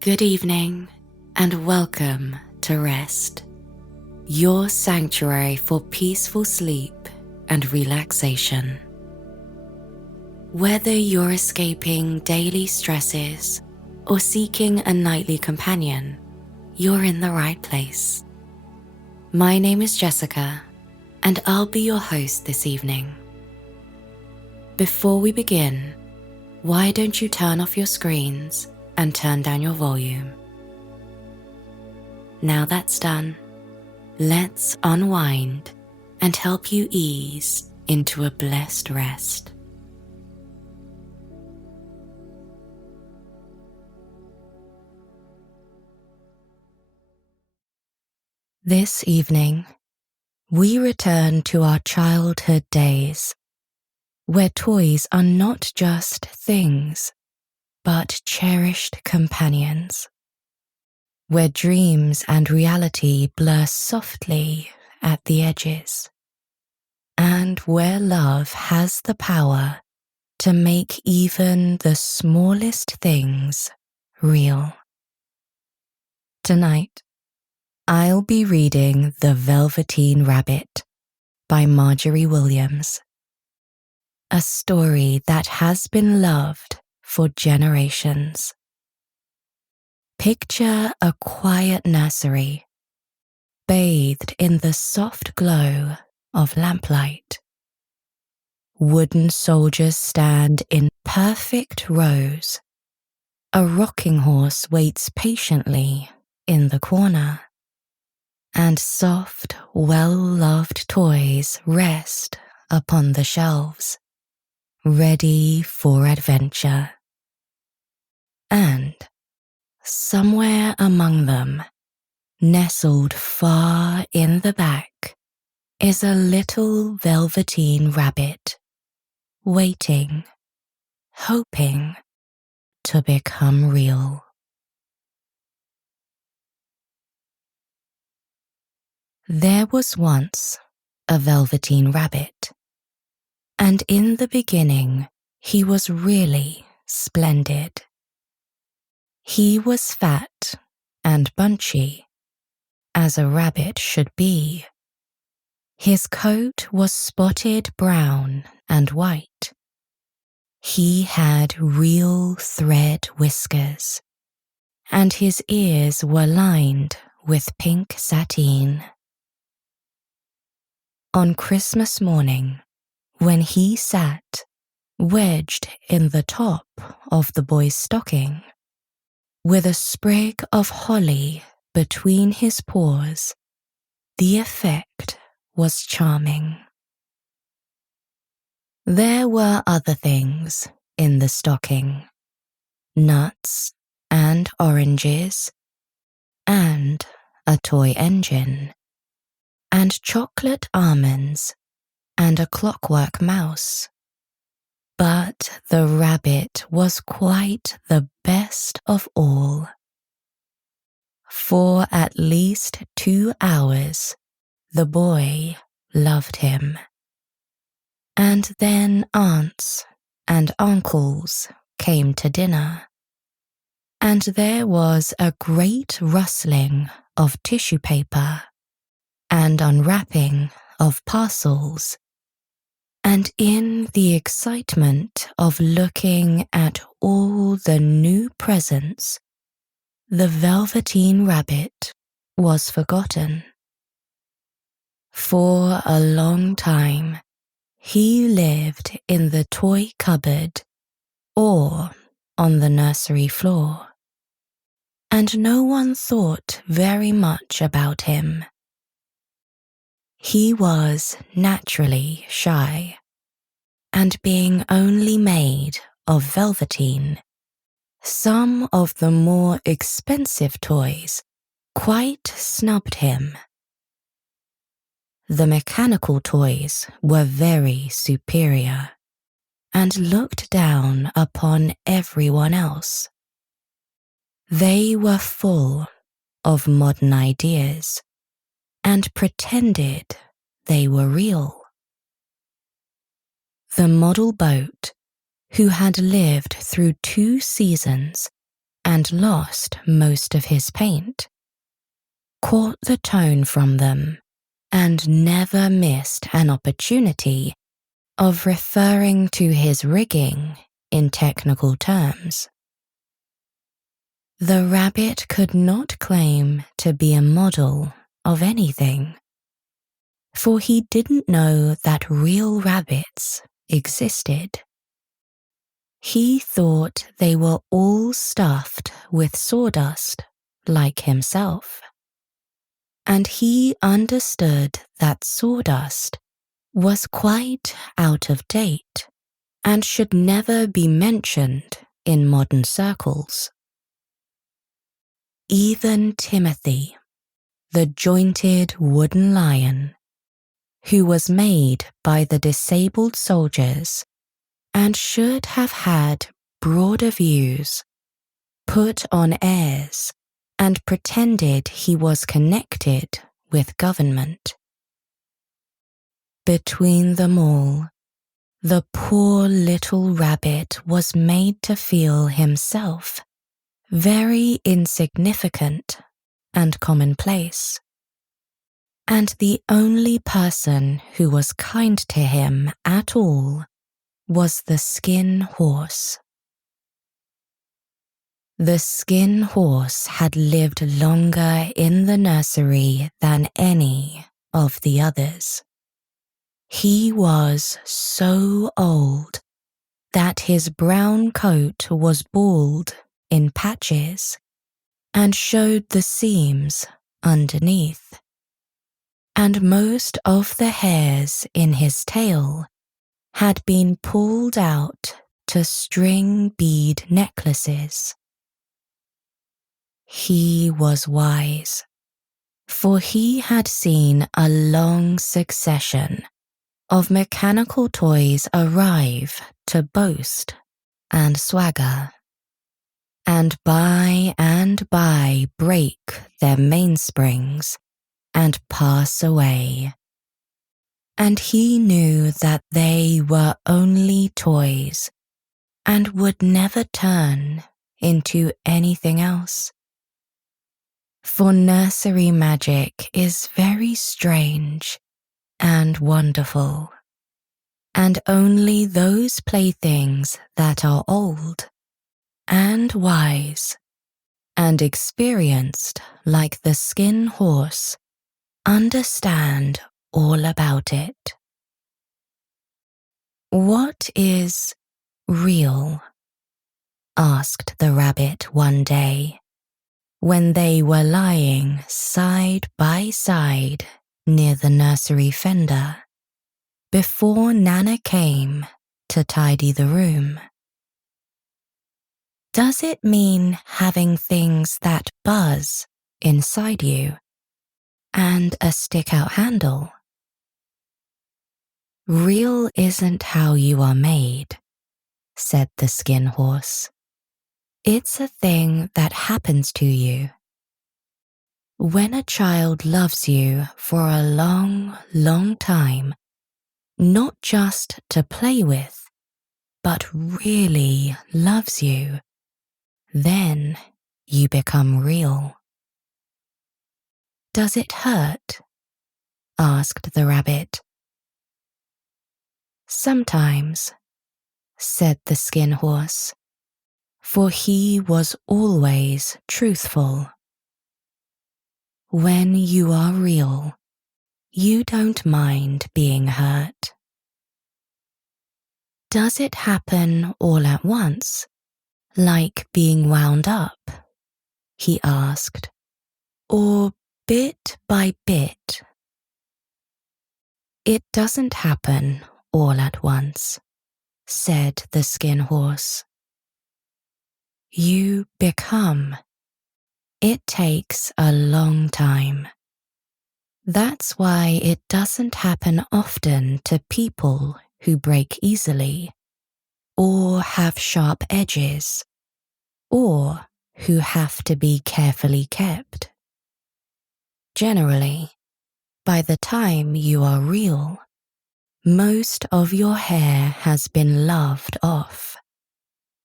Good evening and welcome to Rest, your sanctuary for peaceful sleep and relaxation. Whether you're escaping daily stresses or seeking a nightly companion, you're in the right place. My name is Jessika, and I'll be your host this evening. Before we begin, why don't you turn off your screens and turn down your volume? Now that's done, let's unwind and help you ease into a blessed rest. This evening, we return to our childhood days, where toys are not just things, but cherished companions, where dreams and reality blur softly at the edges, and where love has the power to make even the smallest things real. Tonight, I'll be reading The Velveteen Rabbit by Margery Williams, a story that has been loved for generations. Picture a quiet nursery, bathed in the soft glow of lamplight. Wooden soldiers stand in perfect rows. A rocking horse waits patiently in the corner, and soft, well-loved toys rest upon the shelves, ready for adventure. And somewhere among them, nestled far in the back, is a little velveteen rabbit, waiting, hoping to become real. There was once a velveteen rabbit, and in the beginning he was really splendid. He was fat and bunchy, as a rabbit should be. His coat was spotted brown and white. He had real thread whiskers, and his ears were lined with pink sateen. On Christmas morning, when he sat, wedged in the top of the boy's stocking, with a sprig of holly between his paws, the effect was charming. There were other things in the stocking, nuts and oranges, and a toy engine, and chocolate almonds, and a clockwork mouse. But the rabbit was quite the best of all. For at least 2 hours, the boy loved him. And then aunts and uncles came to dinner, and there was a great rustling of tissue paper and unwrapping of parcels. And in the excitement of looking at all the new presents, the Velveteen Rabbit was forgotten. For a long time, he lived in the toy cupboard or on the nursery floor, and no one thought very much about him. He was naturally shy, and being only made of velveteen, some of the more expensive toys quite snubbed him. The mechanical toys were very superior and looked down upon everyone else. They were full of modern ideas and pretended they were real. The model boat, who had lived through 2 seasons and lost most of his paint, caught the tone from them, and never missed an opportunity of referring to his rigging in technical terms. The rabbit could not claim to be a model of anything, for he didn't know that real rabbits existed. He thought they were all stuffed with sawdust like himself, and he understood that sawdust was quite out of date and should never be mentioned in modern circles. Even Timothy, the jointed wooden lion, who was made by the disabled soldiers and should have had broader views, put on airs and pretended he was connected with government. Between them all, the poor little rabbit was made to feel himself very insignificant and commonplace, and the only person who was kind to him at all was the skin horse. The skin horse had lived longer in the nursery than any of the others. He was so old that his brown coat was bald in patches and showed the seams underneath, and most of the hairs in his tail had been pulled out to string bead necklaces. He was wise, for he had seen a long succession of mechanical toys arrive to boast and swagger, and by break their mainsprings and pass away. And he knew that they were only toys and would never turn into anything else. For nursery magic is very strange and wonderful, and only those playthings that are old and wise and experienced like the skin horse understand all about it. "What is real?" asked the rabbit one day, when they were lying side by side near the nursery fender, before Nana came to tidy the room. "Does it mean having things that buzz inside you and a stick-out handle?" "Real isn't how you are made," said the skin horse. "It's a thing that happens to you. When a child loves you for a long, long time, not just to play with, but really loves you, then you become real." "Does it hurt?" asked the rabbit. "Sometimes," said the skin horse, for he was always truthful. "When you are real, you don't mind being hurt." "Does it happen all at once, like being wound up?" he asked, "or bit by bit?" "It doesn't happen all at once," said the skin horse. "You become. It takes a long time. That's why it doesn't happen often to people who break easily, or have sharp edges, or who have to be carefully kept. Generally, by the time you are real, most of your hair has been loved off,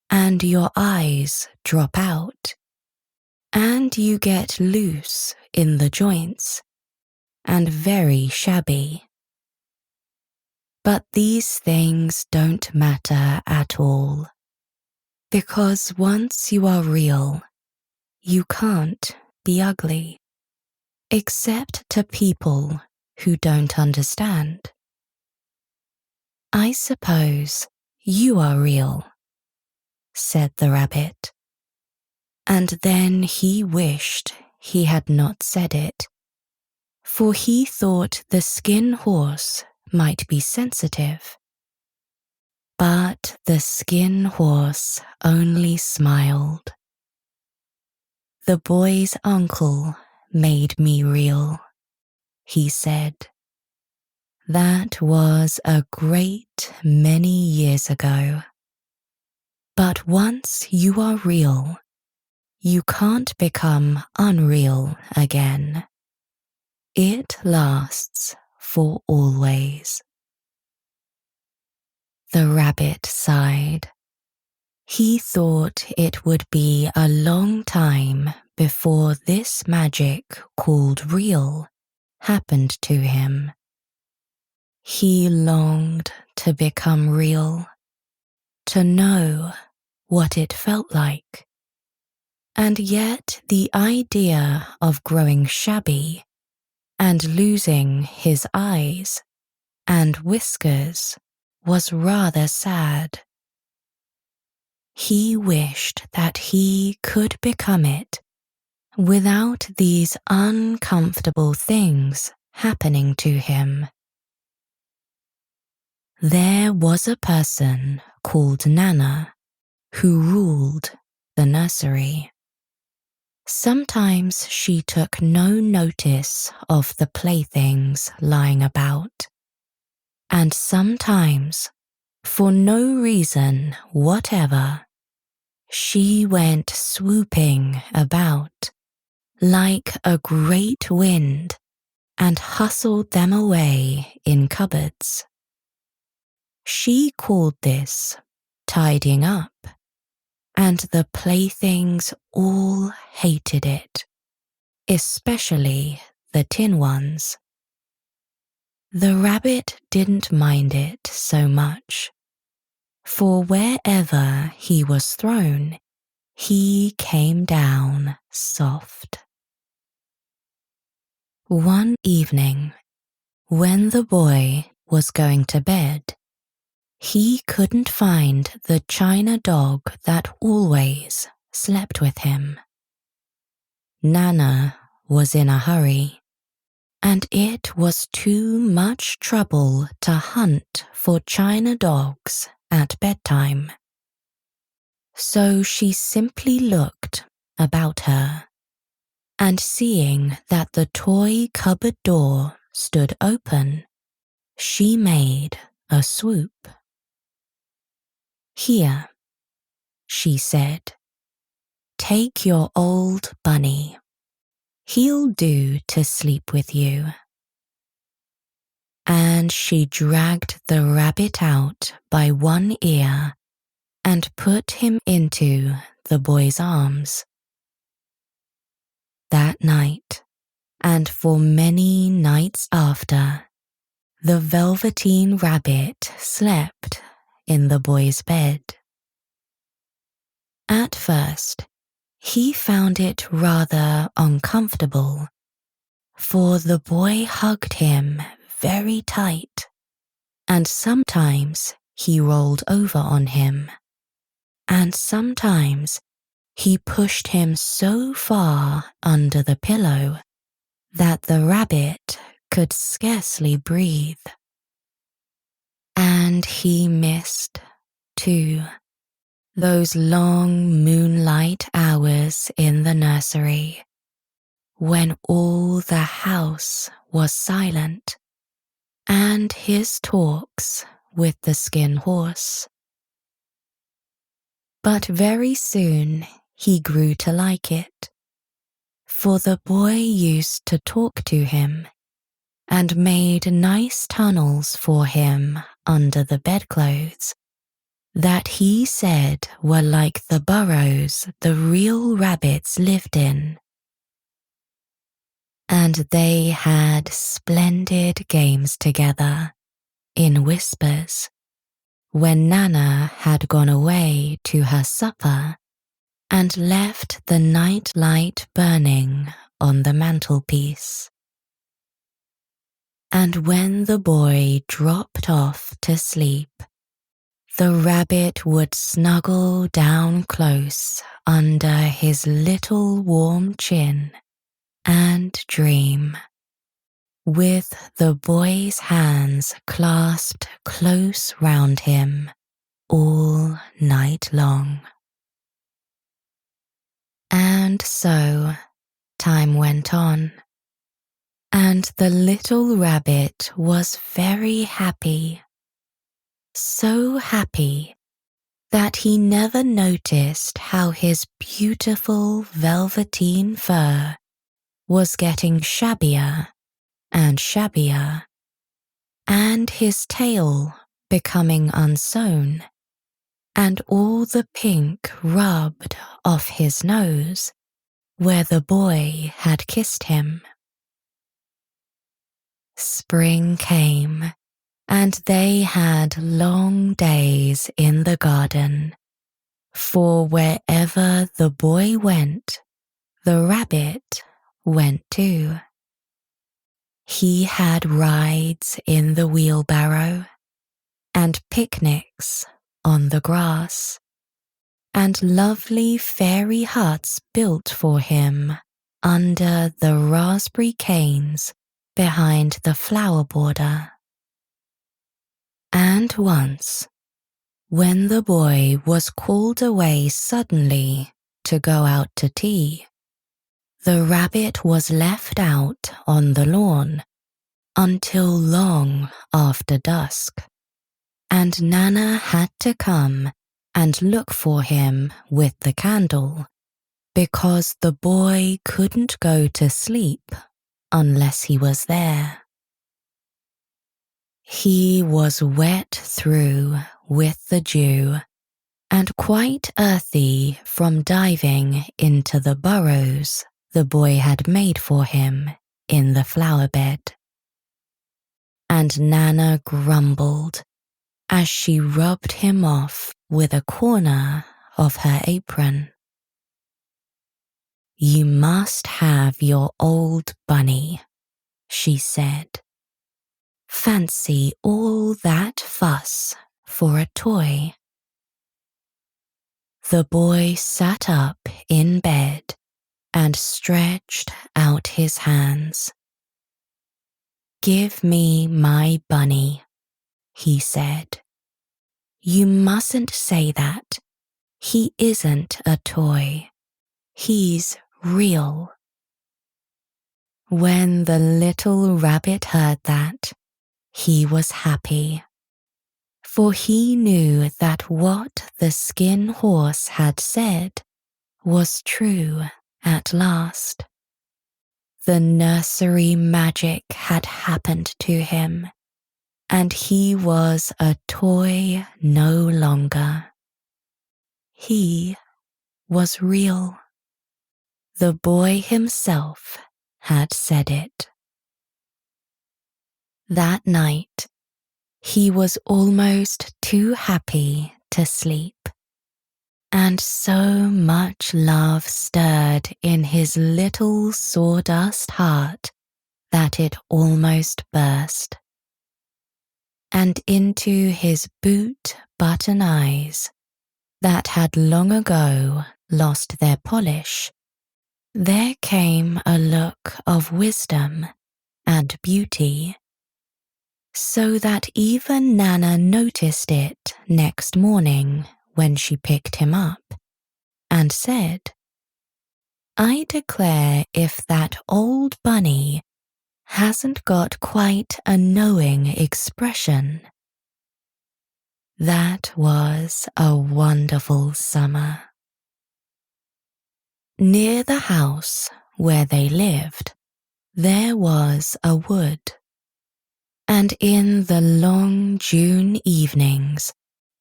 and your eyes drop out, and you get loose in the joints and very shabby. But these things don't matter at all, because once you are real, you can't be ugly, except to people who don't understand. I suppose you are real, said the rabbit. And then he wished he had not said it, for he thought the skin horse might be sensitive. But the skin horse only smiled. The boy's uncle made me real, he said. That was a great many years ago. But once you are real, you can't become unreal again. It lasts for always. The rabbit sighed. He thought it would be a long time before this magic called real happened to him. He longed to become real, to know what it felt like. And yet the idea of growing shabby and losing his eyes and whiskers was rather sad. He wished that he could become it without these uncomfortable things happening to him. There was a person called Nana who ruled the nursery. Sometimes she took no notice of the playthings lying about, and sometimes, for no reason whatever, she went swooping about like a great wind and hustled them away in cupboards. She called this tidying up, and the playthings all hated it, especially the tin ones. The rabbit didn't mind it so much, for wherever he was thrown, he came down soft. One evening, when the boy was going to bed, he couldn't find the china dog that always slept with him. Nana was in a hurry, and it was too much trouble to hunt for china dogs at bedtime. So she simply looked about her, and seeing that the toy cupboard door stood open, she made a swoop. "Here," she said, "take your old bunny. He'll do to sleep with you." And she dragged the rabbit out by one ear and put him into the boy's arms. That night, and for many nights after, the Velveteen Rabbit slept in the boy's bed. At first, he found it rather uncomfortable, for the boy hugged him very tight, and sometimes he rolled over on him, and sometimes he pushed him so far under the pillow that the rabbit could scarcely breathe. And he missed, too, those long moonlight hours in the nursery, when all the house was silent, and his talks with the skin horse. But very soon he grew to like it, for the boy used to talk to him and made nice tunnels for him under the bedclothes that he said were like the burrows the real rabbits lived in. And they had splendid games together, in whispers, when Nana had gone away to her supper and left the night light burning on the mantelpiece. And when the boy dropped off to sleep, the rabbit would snuggle down close under his little warm chin and dream, with the boy's hands clasped close round him all night long. And so time went on, and the little rabbit was very happy, so happy that he never noticed how his beautiful velveteen fur was getting shabbier and shabbier, and his tail becoming unsewn, and all the pink rubbed off his nose where the boy had kissed him. Spring came, and they had long days in the garden, for wherever the boy went, the rabbit went too. He had rides in the wheelbarrow, and picnics on the grass, and lovely fairy huts built for him under the raspberry canes behind the flower border. And once, when the boy was called away suddenly to go out to tea, the rabbit was left out on the lawn until long after dusk, and Nana had to come and look for him with the candle, because the boy couldn't go to sleep unless he was there. He was wet through with the dew, and quite earthy from diving into the burrows the boy had made for him in the flower bed. And Nana grumbled as she rubbed him off with a corner of her apron. "You must have your old bunny," she said. "Fancy all that fuss for a toy." The boy sat up in bed and stretched out his hands. "Give me my bunny," he said. "You mustn't say that. He isn't a toy. He's real." When the little rabbit heard that, he was happy, for he knew that what the skin horse had said was true at last. The nursery magic had happened to him, and he was a toy no longer. He was real. The boy himself had said it. That night, he was almost too happy to sleep, and so much love stirred in his little sawdust heart that it almost burst. And into his boot-button eyes, that had long ago lost their polish, there came a look of wisdom and beauty, so that even Nana noticed it next morning when she picked him up, and said, "I declare if that old bunny hasn't got quite a knowing expression." That was a wonderful summer. Near the house where they lived, there was a wood, and in the long June evenings,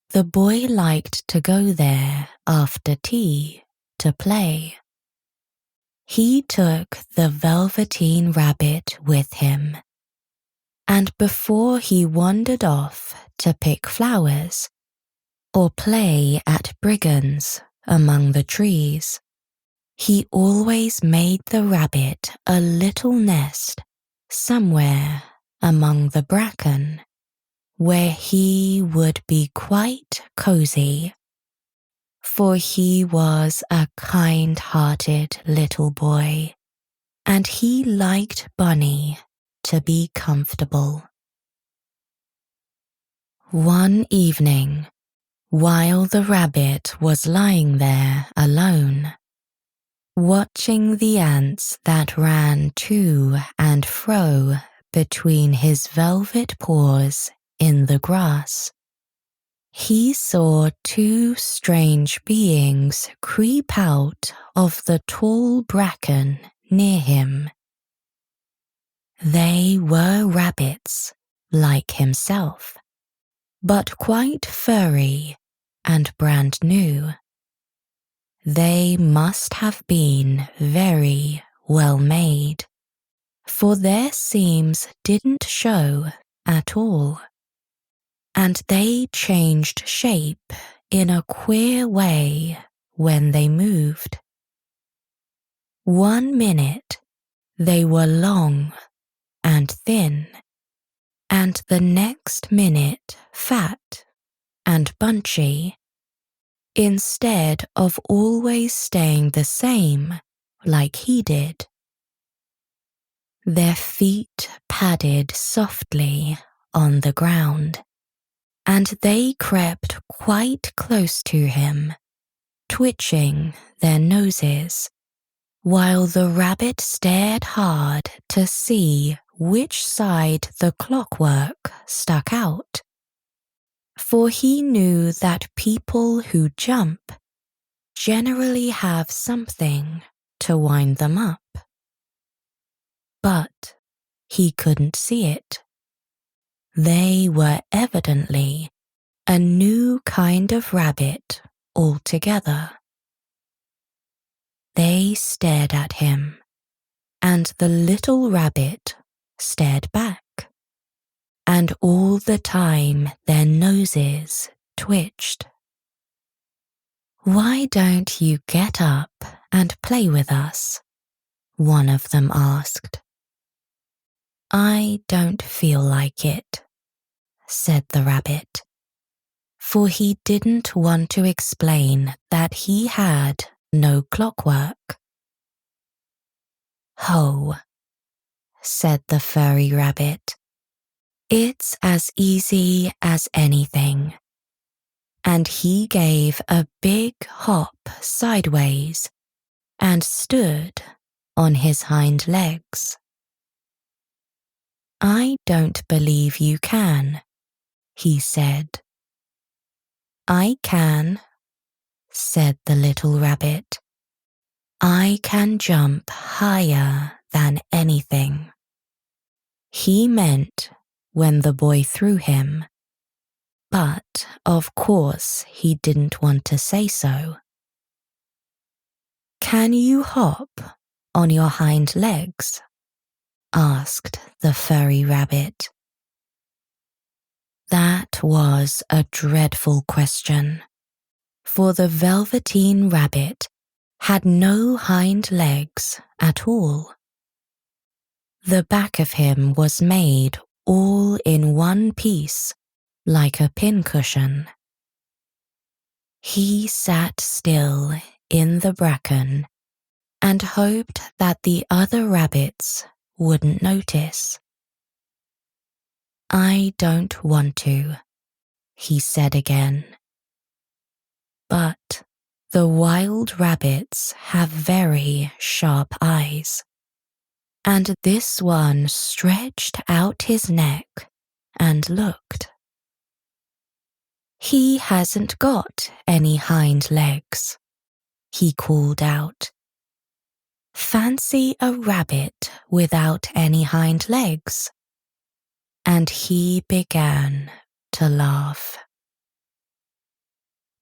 The boy liked to go there after tea to play. He took the Velveteen Rabbit with him, and before he wandered off to pick flowers or play at brigands among the trees, he always made the rabbit a little nest somewhere among the bracken, where he would be quite cozy, for he was a kind-hearted little boy, and he liked Bunny to be comfortable. One evening, while the rabbit was lying there alone, watching the ants that ran to and fro between his velvet paws in the grass, he saw two strange beings creep out of the tall bracken near him. They were rabbits, like himself, but quite furry and brand new. They must have been very well made, for their seams didn't show at all, and they changed shape in a queer way when they moved. 1 minute they were long and thin, and the next minute fat and bunchy, instead of always staying the same like he did. Their feet padded softly on the ground, and they crept quite close to him, twitching their noses, while the rabbit stared hard to see which side the clockwork stuck out, for he knew that people who jump generally have something to wind them up. But he couldn't see it. They were evidently a new kind of rabbit altogether. They stared at him, and the little rabbit stared back, and all the time their noses twitched. "Why don't you get up and play with us?" one of them asked. "I don't feel like it," said the rabbit, for he didn't want to explain that he had no clockwork. "Ho," said the furry rabbit. "It's as easy as anything." And he gave a big hop sideways and stood on his hind legs. "I don't believe you can," he said. "I can," said the little rabbit. "I can jump higher than anything." He meant when the boy threw him, but of course he didn't want to say so. "Can you hop on your hind legs?" asked the furry rabbit. That was a dreadful question, for the Velveteen Rabbit had no hind legs at all. The back of him was made all in one piece, like a pincushion. He sat still in the bracken and hoped that the other rabbits wouldn't notice. "I don't want to," he said again. But the wild rabbits have very sharp eyes, and this one stretched out his neck and looked. "He hasn't got any hind legs," he called out. "Fancy a rabbit without any hind legs." And he began to laugh.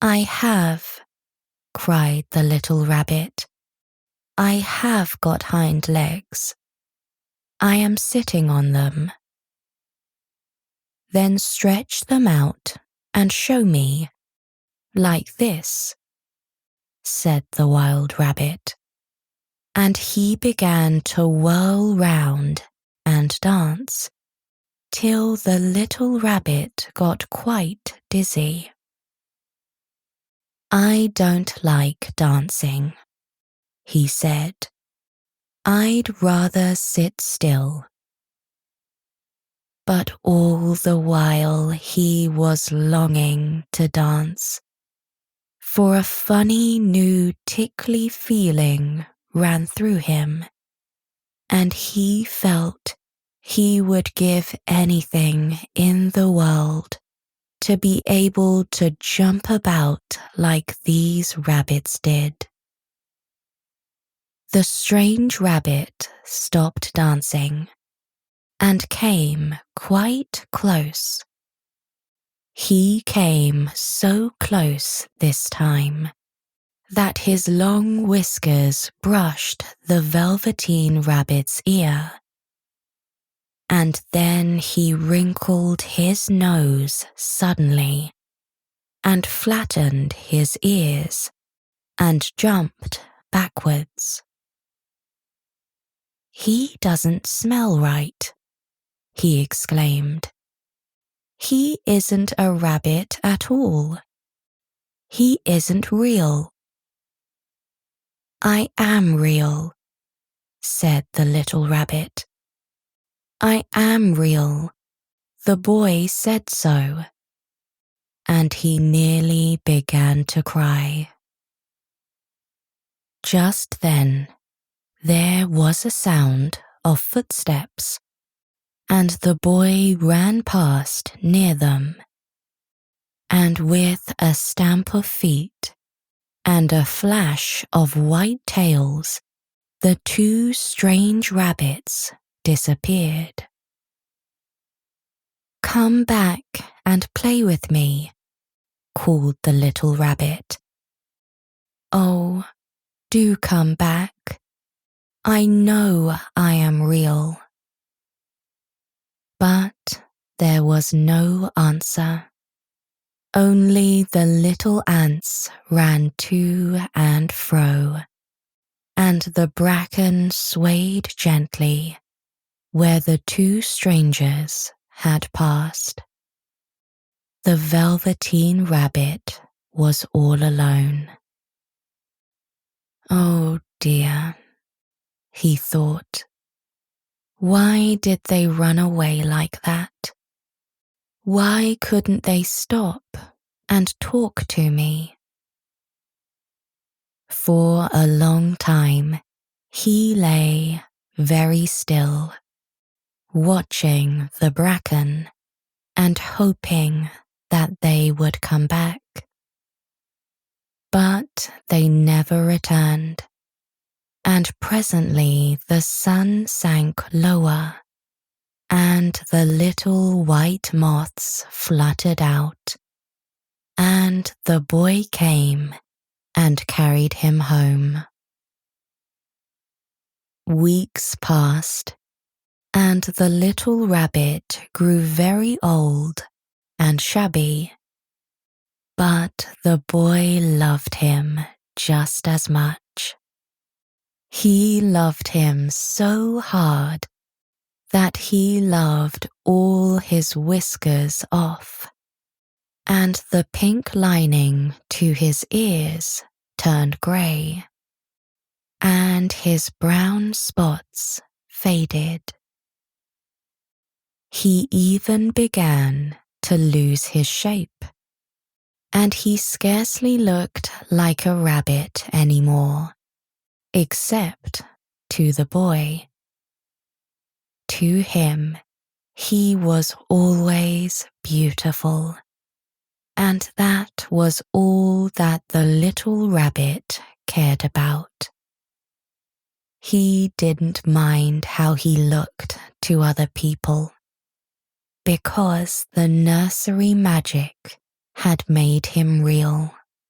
I have, cried the little rabbit. I have got hind legs. I am sitting on them. Then stretch them out and show me, like this, said the wild rabbit. And he began to whirl round and dance, till the little rabbit got quite dizzy. I don't like dancing, he said. I'd rather sit still. But all the while he was longing to dance, for a funny new tickly feeling ran through him, and he felt he would give anything in the world to be able to jump about like these rabbits did. The strange rabbit stopped dancing and came quite close. He came so close this time that his long whiskers brushed the Velveteen Rabbit's ear. And then he wrinkled his nose suddenly and flattened his ears and jumped backwards. He doesn't smell right, he exclaimed. He isn't a rabbit at all. He isn't real. I am real, said the little rabbit. I am real. The boy said so. And he nearly began to cry. Just then, there was a sound of footsteps, and the boy ran past near them. And with a stamp of feet and a flash of white tails, the two strange rabbits disappeared. Come back and play with me, called the little rabbit. Oh, do come back. I know I am real. But there was no answer. Only the little ants ran to and fro, and the bracken swayed gently where the two strangers had passed. The Velveteen Rabbit was all alone. Oh dear, he thought. Why did they run away like that? Why couldn't they stop and talk to me? For a long time, he lay very still, watching the bracken and hoping that they would come back. But they never returned, and presently the sun sank lower, and the little white moths fluttered out, and the boy came and carried him home. Weeks passed, and the little rabbit grew very old and shabby, but the boy loved him just as much. He loved him so hard that he loved all his whiskers off, and the pink lining to his ears turned grey, and his brown spots faded. He even began to lose his shape, and he scarcely looked like a rabbit anymore, except to the boy. To him, he was always beautiful, and that was all that the little rabbit cared about. He didn't mind how he looked to other people, because the nursery magic had made him real.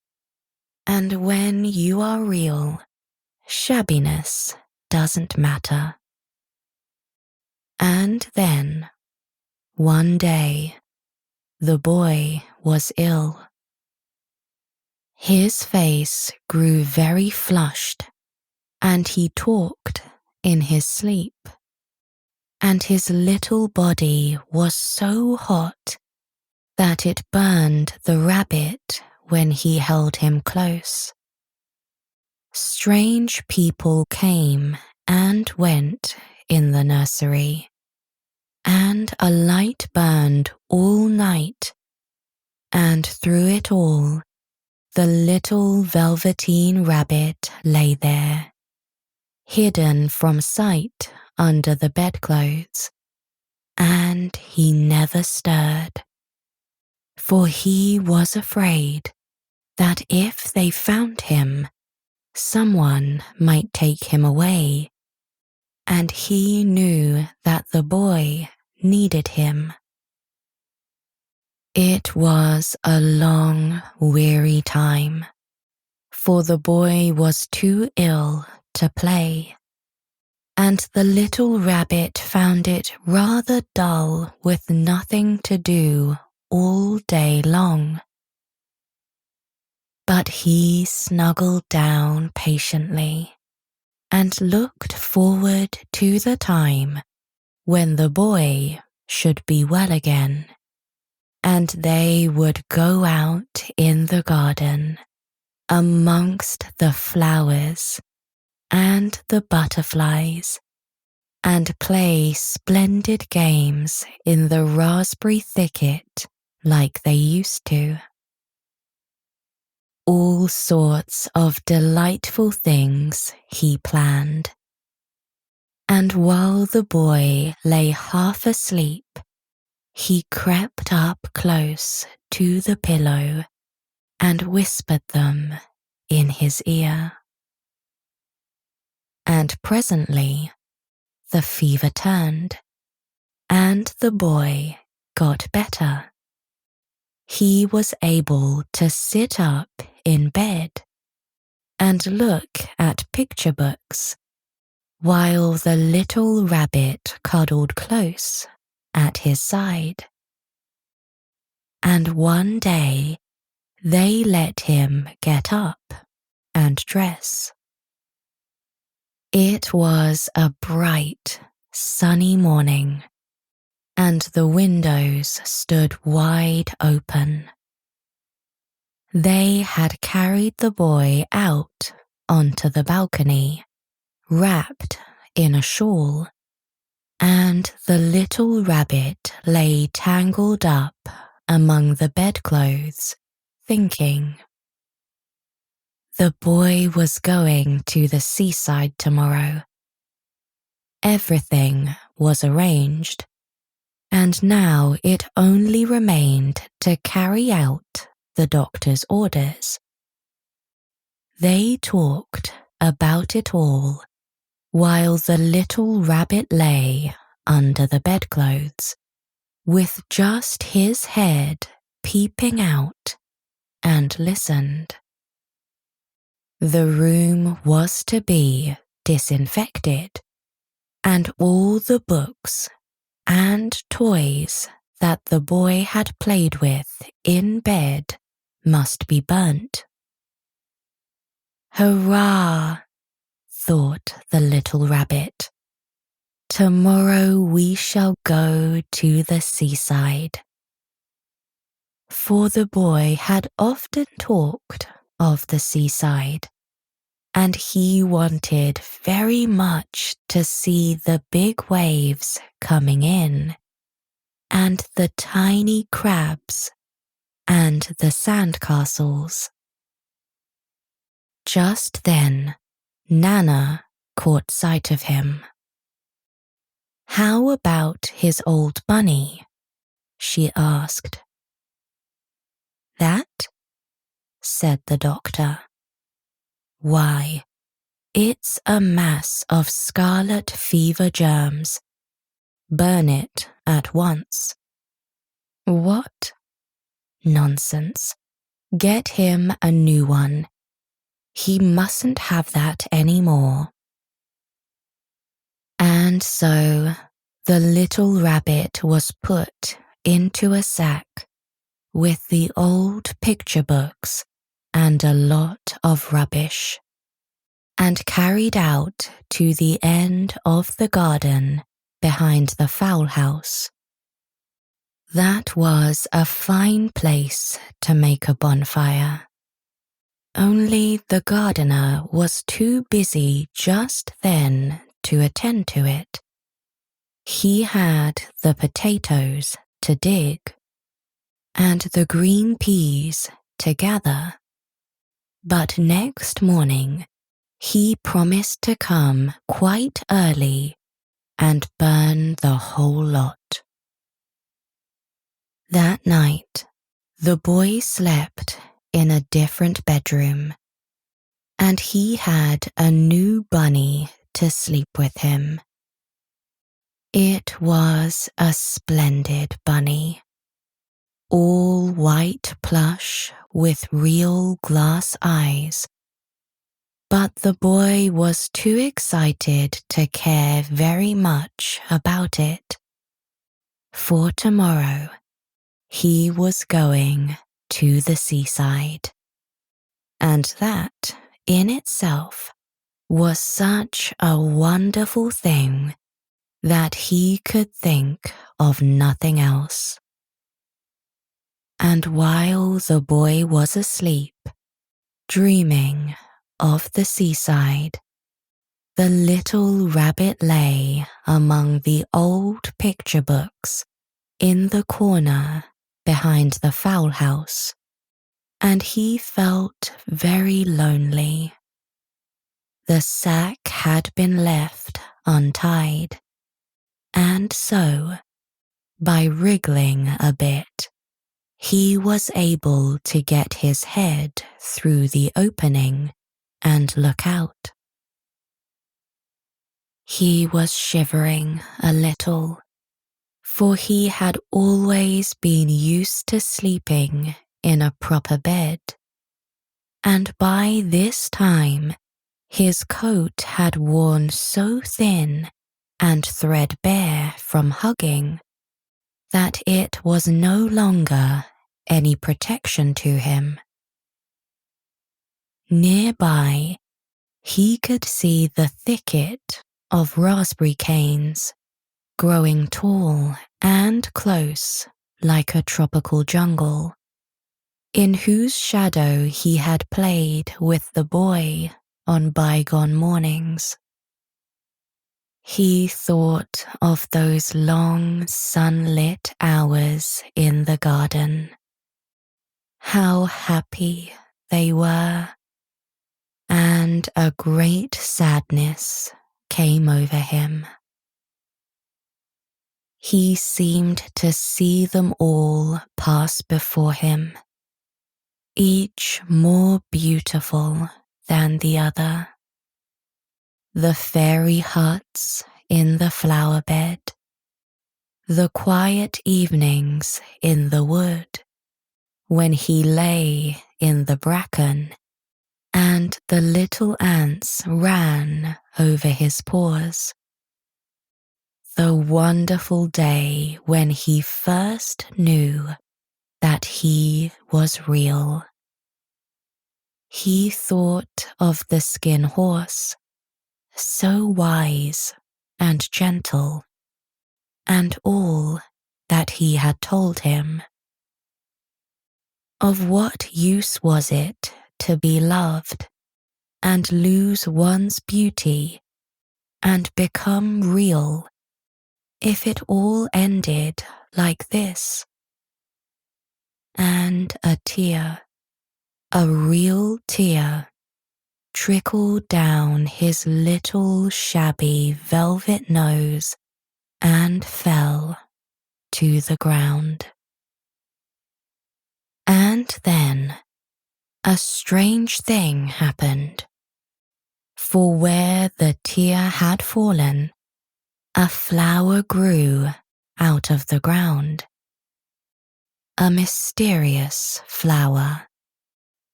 And when you are real, shabbiness doesn't matter. And then, one day, the boy was ill. His face grew very flushed, and he talked in his sleep. And his little body was so hot that it burned the rabbit when he held him close. Strange people came and went in the nursery, and a light burned all night, and through it all, the little Velveteen Rabbit lay there, hidden from sight under the bedclothes, and he never stirred, for he was afraid that if they found him, someone might take him away, and he knew that the boy needed him. It was a long, weary time, for the boy was too ill to play, and the little rabbit found it rather dull with nothing to do all day long. But he snuggled down patiently and looked forward to the time when the boy should be well again, and they would go out in the garden amongst the flowers and the butterflies and play splendid games in the raspberry thicket like they used to. All sorts of delightful things he planned. And while the boy lay half asleep, he crept up close to the pillow and whispered them in his ear. And presently the fever turned, and the boy got better. He was able to sit up in bed and look at picture books, while the little rabbit cuddled close at his side. And one day they let him get up and dress. It was a bright, sunny morning, and the windows stood wide open. They had carried the boy out onto the balcony, wrapped in a shawl, and the little rabbit lay tangled up among the bedclothes, thinking. The boy was going to the seaside tomorrow. Everything was arranged, and now it only remained to carry out the doctor's orders. They talked about it all while the little rabbit lay under the bedclothes, with just his head peeping out, and listened. The room was to be disinfected, and all the books and toys that the boy had played with in bed must be burnt. Hurrah! Thought the little rabbit. Tomorrow we shall go to the seaside. For the boy had often talked of the seaside, and he wanted very much to see the big waves coming in, and the tiny crabs, and the sandcastles. Just then, Nana caught sight of him. "How about his old bunny?" she asked. "That?" said the doctor. "Why, it's a mass of scarlet fever germs. Burn it at once." "What? Nonsense. Get him a new one He mustn't have that anymore. And so the little rabbit was put into a sack with the old picture books and a lot of rubbish, and carried out to the end of the garden behind the fowl house. That was a fine place to make a bonfire. Only the gardener was too busy just then to attend to it. He had the potatoes to dig and the green peas to gather. But next morning, he promised to come quite early and burn the whole lot. That night, the boy slept in a different bedroom, and he had a new bunny to sleep with him. It was a splendid bunny, all white plush with real glass eyes. But the boy was too excited to care very much about it. For tomorrow, he was going to the seaside. And that, in itself, was such a wonderful thing that he could think of nothing else. And while the boy was asleep, dreaming of the seaside, the little rabbit lay among the old picture books in the corner behind the fowl house, and he felt very lonely. The sack had been left untied, and so, by wriggling a bit, he was able to get his head through the opening and look out. He was shivering a little, for he had always been used to sleeping in a proper bed, and by this time his coat had worn so thin and threadbare from hugging that it was no longer any protection to him. Nearby, he could see the thicket of raspberry canes, growing tall and close like a tropical jungle, in whose shadow he had played with the boy on bygone mornings. He thought of those long sunlit hours in the garden. How happy they were, and a great sadness came over him. He seemed to see them all pass before him, each more beautiful than the other. The fairy huts in the flower bed, the quiet evenings in the wood, when he lay in the bracken and the little ants ran over his paws. The wonderful day when he first knew that he was real. He thought of the skin horse, so wise and gentle, and all that he had told him. Of what use was it to be loved and lose one's beauty and become real if it all ended like this? And a tear, a real tear, trickled down his little shabby velvet nose and fell to the ground. And then a strange thing happened, for where the tear had fallen, a flower grew out of the ground. A mysterious flower,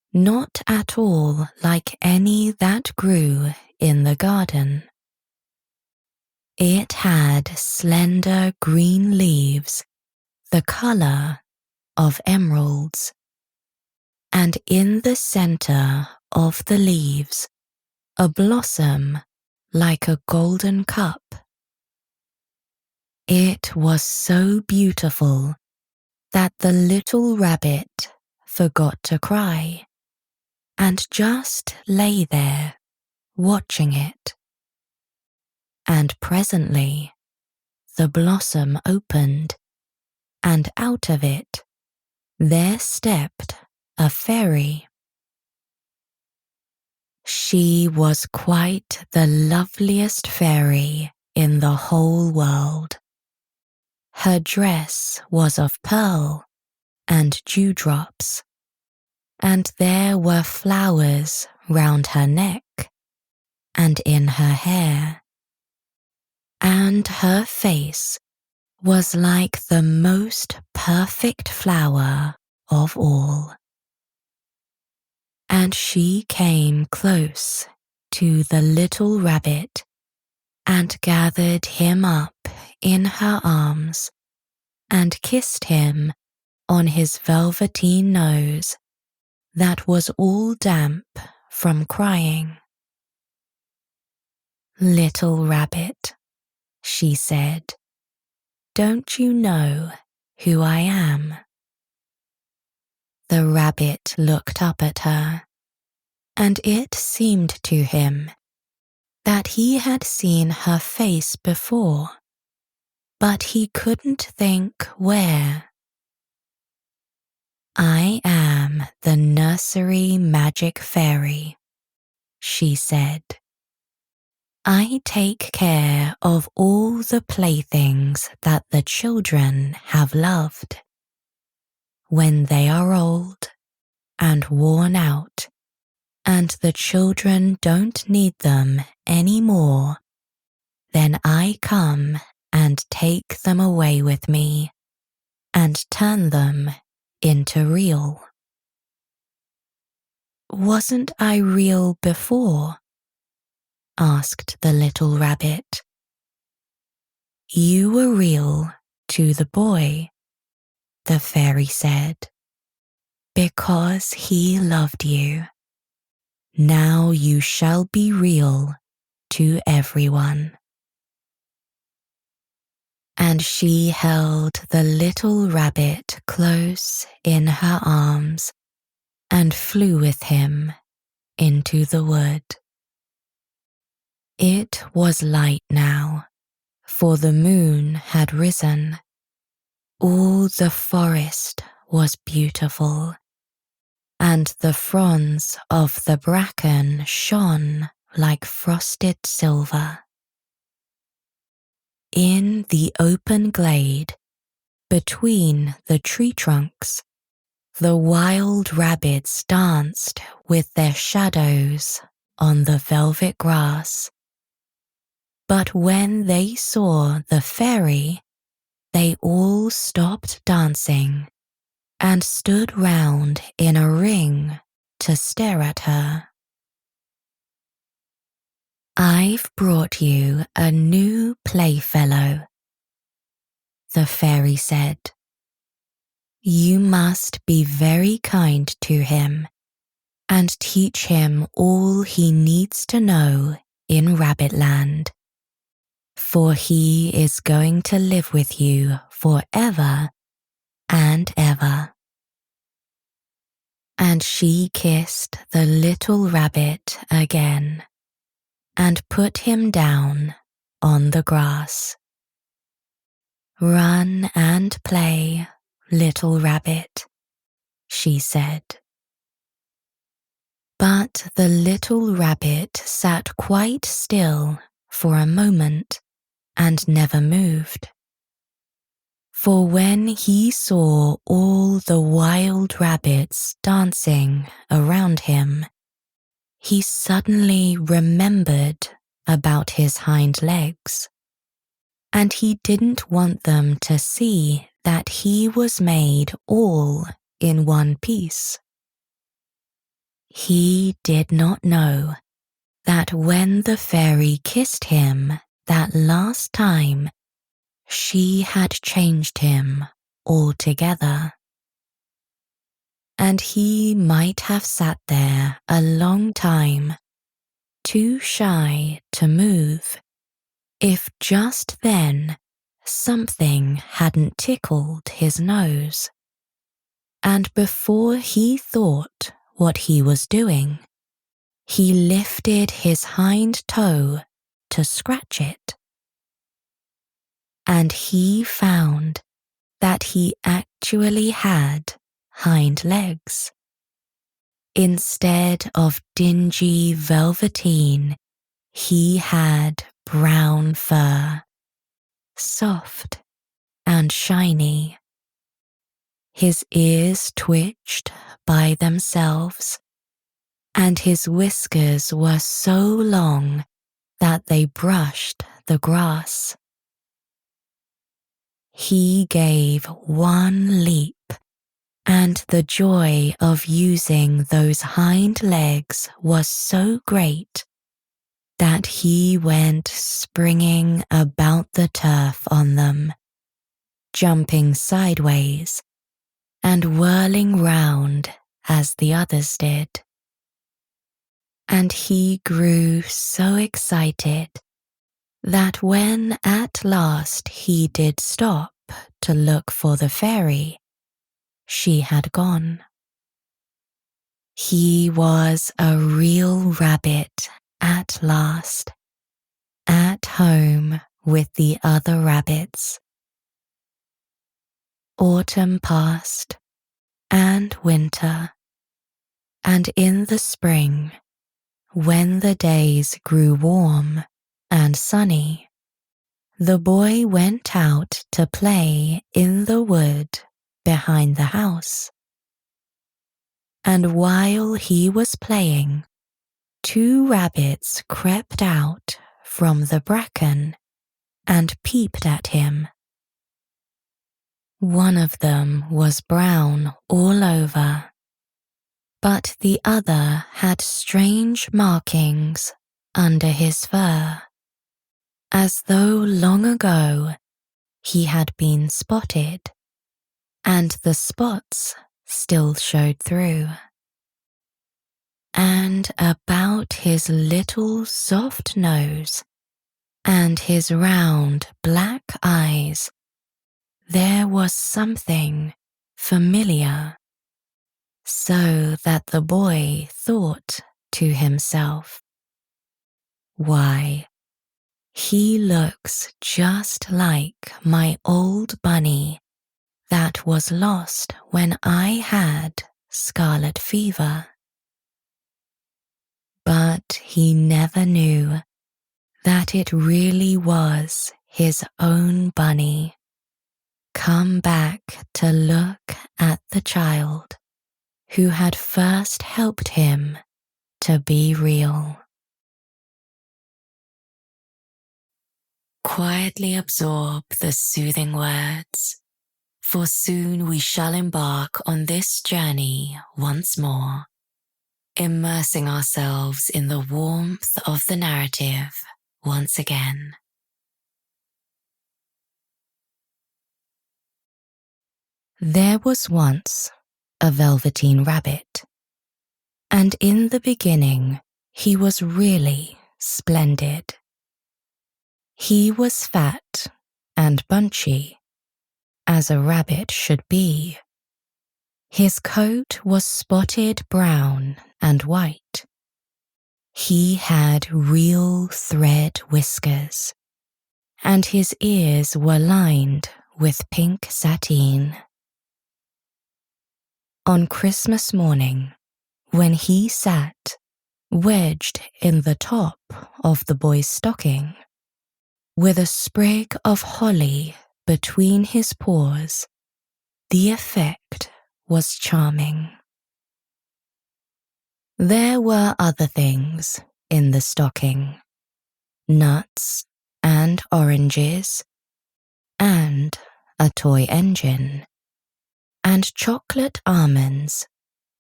not at all like any that grew in the garden. It had slender green leaves, the color of emeralds, and in the center of the leaves, a blossom like a golden cup. It was so beautiful that the little rabbit forgot to cry and just lay there watching it. And presently the blossom opened, and out of it there stepped a fairy. She was quite the loveliest fairy in the whole world. Her dress was of pearl and dewdrops, and there were flowers round her neck and in her hair, and her face was like the most perfect flower of all. And she came close to the little rabbit and gathered him up in her arms and kissed him on his velveteen nose that was all damp from crying. "Little rabbit," she said, "don't you know who I am?" The rabbit looked up at her, and it seemed to him that he had seen her face before, but he couldn't think where. "I am the nursery magic fairy," she said. "I take care of all the playthings that the children have loved. When they are old and worn out, and the children don't need them any more, then I come and take them away with me and turn them into real." "Wasn't I real before?" asked the little rabbit. "You were real to the boy," the fairy said, "because he loved you. Now you shall be real to everyone." And she held the little rabbit close in her arms and flew with him into the wood. It was light now, for the moon had risen. All the forest was beautiful, and the fronds of the bracken shone like frosted silver. In the open glade, between the tree trunks, the wild rabbits danced with their shadows on the velvet grass. But when they saw the fairy, they all stopped dancing and stood round in a ring to stare at her. "I've brought you a new playfellow," the fairy said. "You must be very kind to him and teach him all he needs to know in Rabbitland, for he is going to live with you forever and ever." And she kissed the little rabbit again and put him down on the grass. "Run and play, little rabbit," she said. But the little rabbit sat quite still for a moment and never moved. For when he saw all the wild rabbits dancing around him, he suddenly remembered about his hind legs, and he didn't want them to see that he was made all in one piece. he did not know that when the fairy kissed him that last time, she had changed him altogether. And he might have sat there a long time, too shy to move, if just then something hadn't tickled his nose. And before he thought what he was doing, he lifted his hind toe to scratch it. And he found that he actually had hind legs. Instead of dingy velveteen, he had brown fur, soft and shiny. His ears twitched by themselves, and his whiskers were so long that they brushed the grass. He gave one leap, and the joy of using those hind legs was so great that he went springing about the turf on them, jumping sideways and whirling round as the others did. And he grew so excited that when at last he did stop to look for the fairy, she had gone. He was a real rabbit at last, at home with the other rabbits. Autumn passed, and winter, and in the spring, when the days grew warm and sunny, the boy went out to play in the wood behind the house. And while he was playing, 2 rabbits crept out from the bracken and peeped at him. One of them was brown all over, but the other had strange markings under his fur, as though long ago he had been spotted, and the spots still showed through. And about his little soft nose and his round black eyes, there was something familiar, so that the boy thought to himself, "Why, he looks just like my old bunny that was lost when I had scarlet fever." But he never knew that it really was his own bunny, come back to look at the child who had first helped him to be real. Quietly absorb the soothing words, for soon we shall embark on this journey once more, immersing ourselves in the warmth of the narrative once again. There was once a Velveteen Rabbit, and in the beginning he was really splendid. He was fat and bunchy, as a rabbit should be. His coat was spotted brown and white. He had real thread whiskers, and his ears were lined with pink sateen. On Christmas morning, when he sat, wedged in the top of the boy's stocking, with a sprig of holly between his paws, the effect was charming. There were other things in the stocking, nuts and oranges, and a toy engine, and chocolate almonds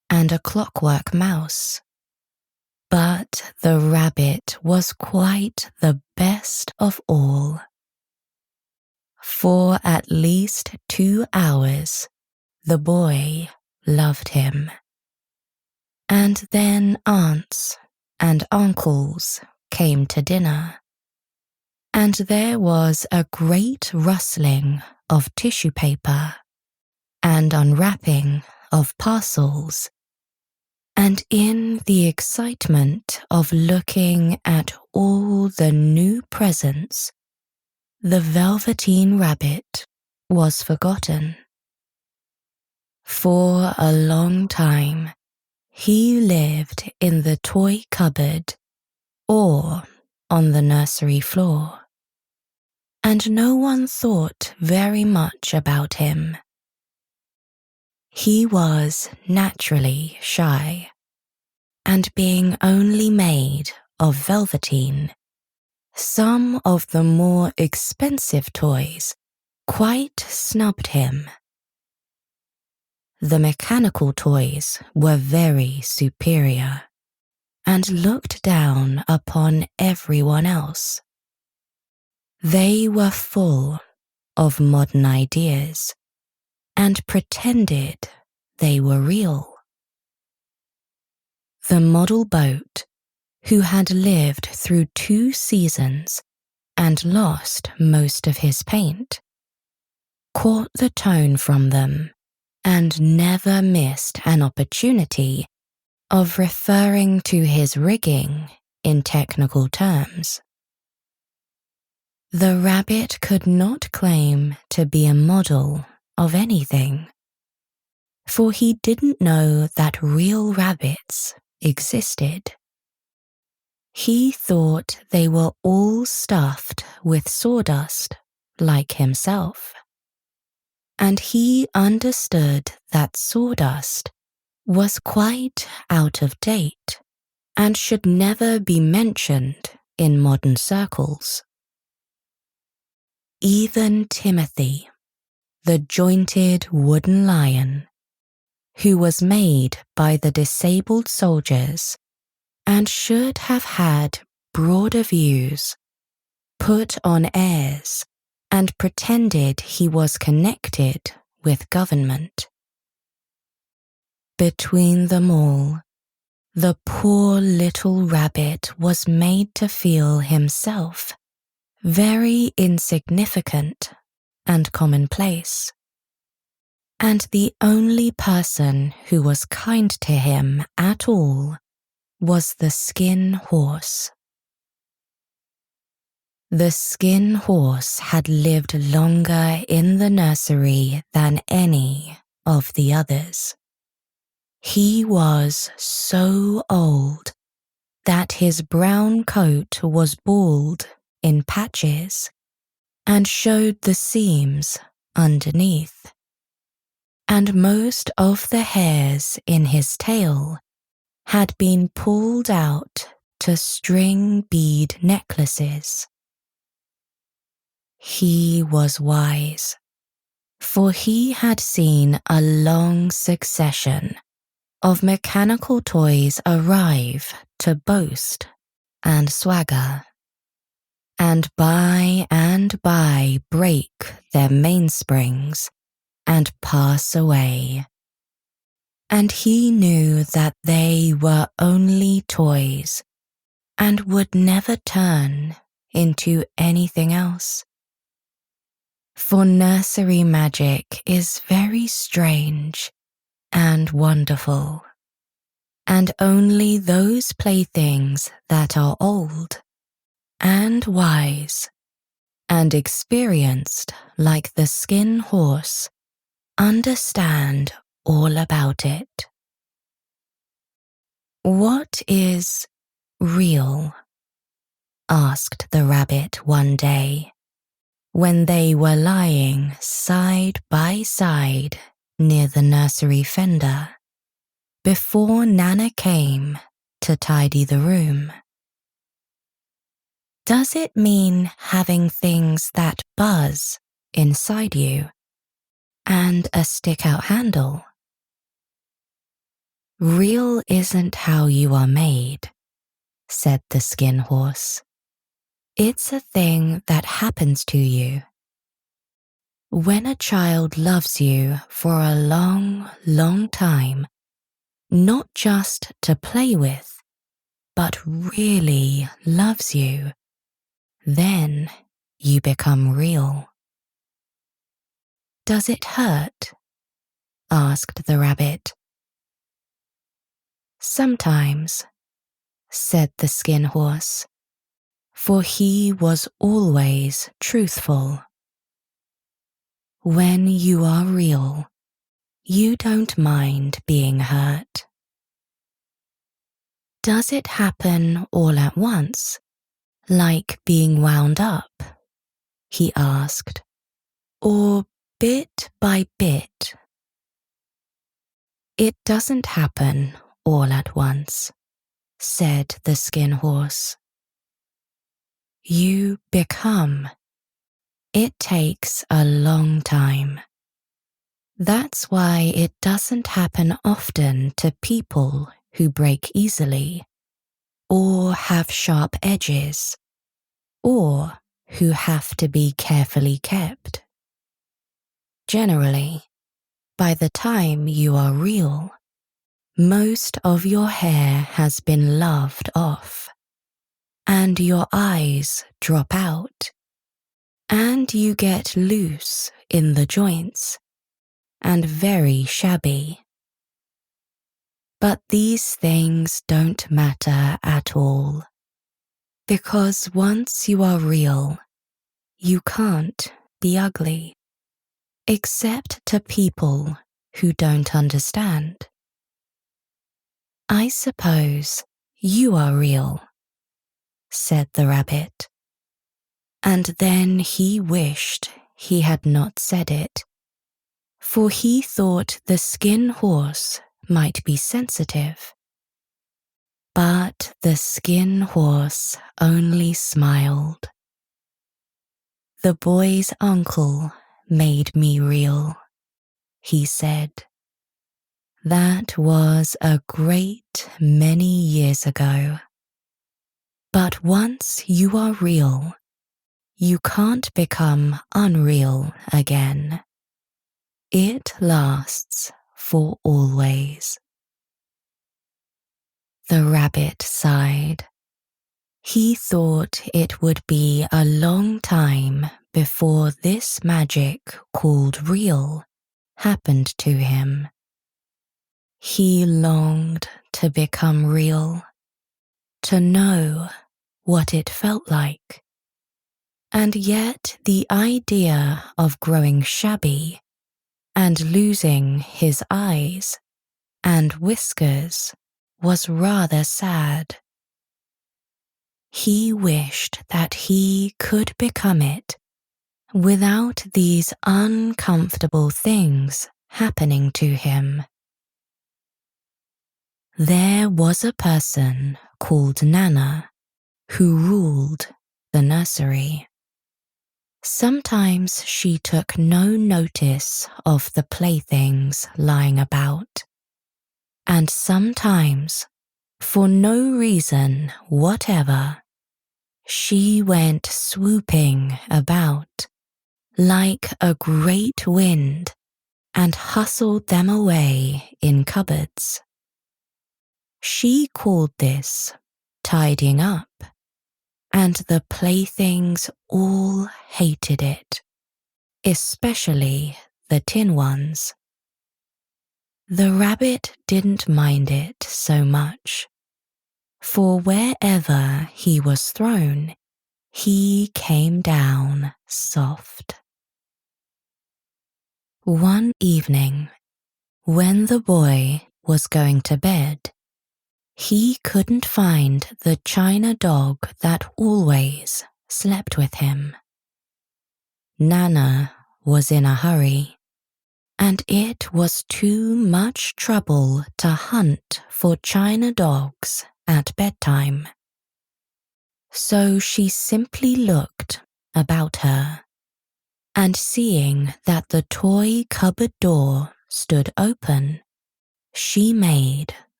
and a clockwork mouse. But the rabbit was quite the best of all. For at least 2 hours, the boy loved him. And then aunts and uncles came to dinner, and there was a great rustling of tissue paper and unwrapping of parcels. And in the excitement of looking at all the new presents, the Velveteen Rabbit was forgotten. For a long time, he lived in the toy cupboard or on the nursery floor, and no one thought very much about him. He was naturally shy, and being only made of velveteen, some of the more expensive toys quite snubbed him. The mechanical toys were very superior and looked down upon everyone else. They were full of modern ideas and pretended they were real. The model boat, who had lived through 2 seasons and lost most of his paint, caught the tone from them and never missed an opportunity of referring to his rigging in technical terms. The rabbit could not claim to be a model of anything, for he didn't know that real rabbits existed. He thought they were all stuffed with sawdust like himself, and he understood that sawdust was quite out of date and should never be mentioned in modern circles. Even Timothy, the jointed wooden lion, who was made by the disabled soldiers and should have had broader views, put on airs and pretended he was connected with government. Between them all, the poor little rabbit was made to feel himself very insignificant and commonplace, and the only person who was kind to him at all was the skin horse. The skin horse had lived longer in the nursery than any of the others. He was so old that his brown coat was bald in patches and showed the seams underneath, and most of the hairs in his tail had been pulled out to string bead necklaces. He was wise, for he had seen a long succession of mechanical toys arrive to boast and swagger, and by break their mainsprings and pass away. And he knew that they were only toys and would never turn into anything else. For nursery magic is very strange and wonderful, and only those playthings that are old and wise and experienced like the skin horse understand all about it. "What is real?" asked the rabbit one day, when they were lying side by side near the nursery fender, before Nana came to tidy the room. "Does it mean having things that buzz inside you and a stick-out handle?" Real isn't how you are made, said the Skin Horse. It's a thing that happens to you. When a child loves you for a long, long time, not just to play with, but really loves you, then you become real. Does it hurt? Asked the rabbit. Sometimes, said the Skin Horse, for he was always truthful. When you are real, you don't mind being hurt. Does it happen all at once, like being wound up? He asked, or bit by bit? It doesn't happen all at once, said the Skin Horse. You become. It takes a long time. That's why it doesn't happen often to people who break easily, or have sharp edges, or who have to be carefully kept. Generally, by the time you are real, most of your hair has been loved off, and your eyes drop out, and you get loose in the joints and very shabby. But these things don't matter at all, because once you are real, you can't be ugly, except to people who don't understand. I suppose you are real, said the rabbit. And then he wished he had not said it, for he thought the Skin Horse might be sensitive. But the Skin Horse only smiled. The boy's uncle made me real, he said. That was a great many years ago. But once you are real, you can't become unreal again. It lasts for always. The rabbit sighed. He thought it would be a long time before this magic called real happened to him. He longed to become real, to know what it felt like. And yet the idea of growing shabby and losing his eyes and whiskers was rather sad. He wished that he could become it without these uncomfortable things happening to him. There was a person called Nana who ruled the nursery. Sometimes she took no notice of the playthings lying about, and sometimes, for no reason whatever, she went swooping about like a great wind and hustled them away in cupboards. She called this tidying up, and the playthings all hated it, especially the tin ones. The rabbit didn't mind it so much, for wherever he was thrown, he came down soft. One evening, when the boy was going to bed, he couldn't find the china dog that always slept with him. Nana was in a hurry, and it was too much trouble to hunt for china dogs at bedtime. So she simply looked about her, and seeing that the toy cupboard door stood open, she made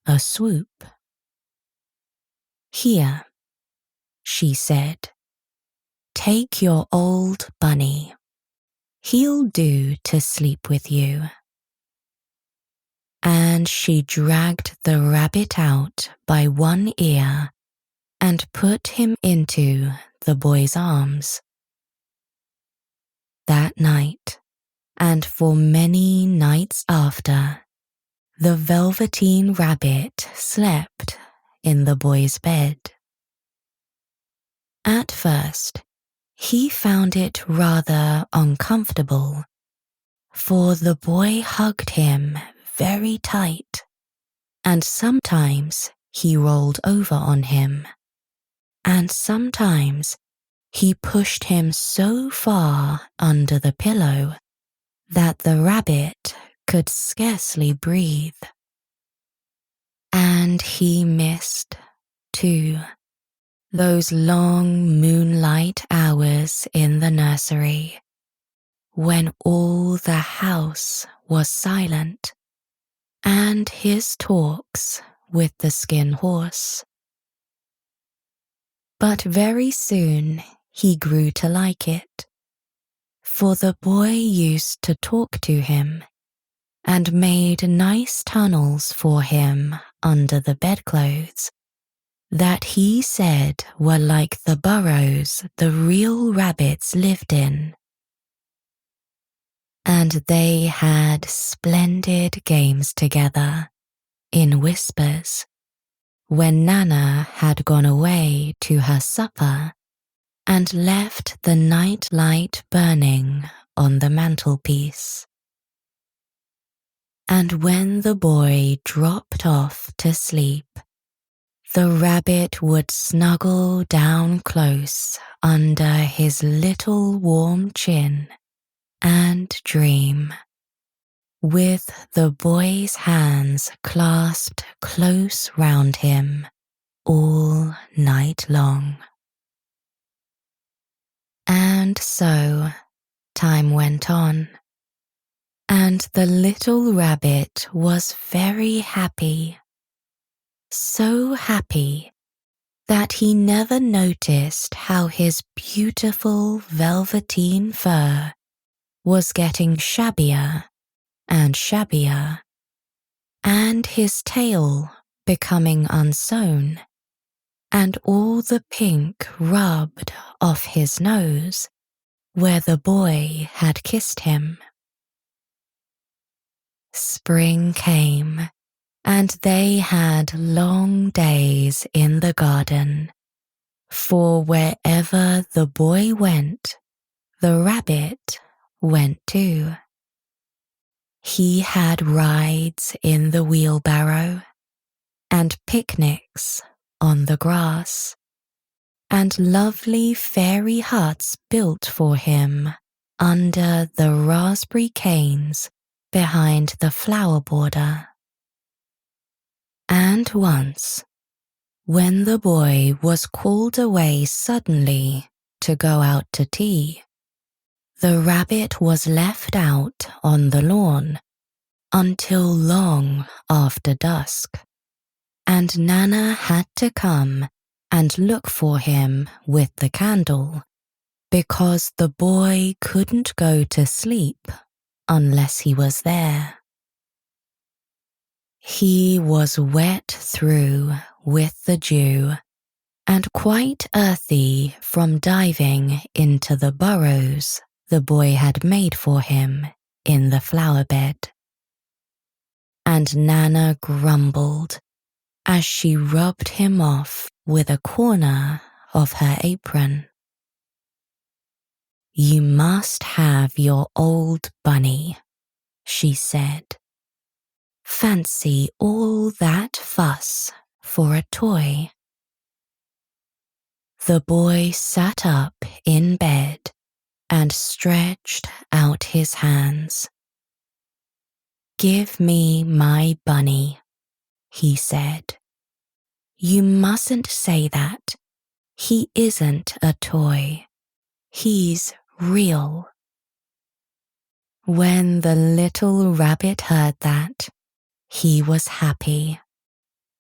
a swoop. "Here," she said, "take your old bunny. He'll do to sleep with you." And she dragged the rabbit out by one ear and put him into the boy's arms. That night, and for many nights after, the Velveteen Rabbit slept in the boy's bed. At first, he found it rather uncomfortable, for the boy hugged him very tight, and sometimes he rolled over on him, and sometimes he pushed him so far under the pillow that the rabbit could scarcely breathe. And he missed, too, those long moonlight hours in the nursery when all the house was silent, and his talks with the skin horse. But very soon he grew to like it, for the boy used to talk to him and made nice tunnels for him under the bedclothes that he said were like the burrows the real rabbits lived in. And they had splendid games together, in whispers, when Nana had gone away to her supper and left the night light burning on the mantelpiece. And when the boy dropped off to sleep, the rabbit would snuggle down close under his little warm chin and dream, with the boy's hands clasped close round him all night long. And so time went on, and the little rabbit was very happy, so happy that he never noticed how his beautiful velveteen fur was getting shabbier and shabbier, and his tail becoming unsewn, and all the pink rubbed off his nose where the boy had kissed him. Spring came, and they had long days in the garden, for wherever the boy went, the rabbit went too. He had rides in the wheelbarrow, and picnics on the grass, and lovely fairy huts built for him under the raspberry canes behind the flower border. And once, when the boy was called away suddenly to go out to tea, the rabbit was left out on the lawn until long after dusk, and Nana had to come and look for him with the candle, because the boy couldn't go to sleep unless he was there. He was wet through with the dew, and quite earthy from diving into the burrows the boy had made for him in the flower bed. And Nana grumbled as she rubbed him off with a corner of her apron. "You must have your old bunny," she said. "Fancy all that fuss for a toy." The boy sat up in bed and stretched out his hands. "Give me my bunny," he said. "You mustn't say that. He isn't a toy. He's real." When the little rabbit heard that, he was happy,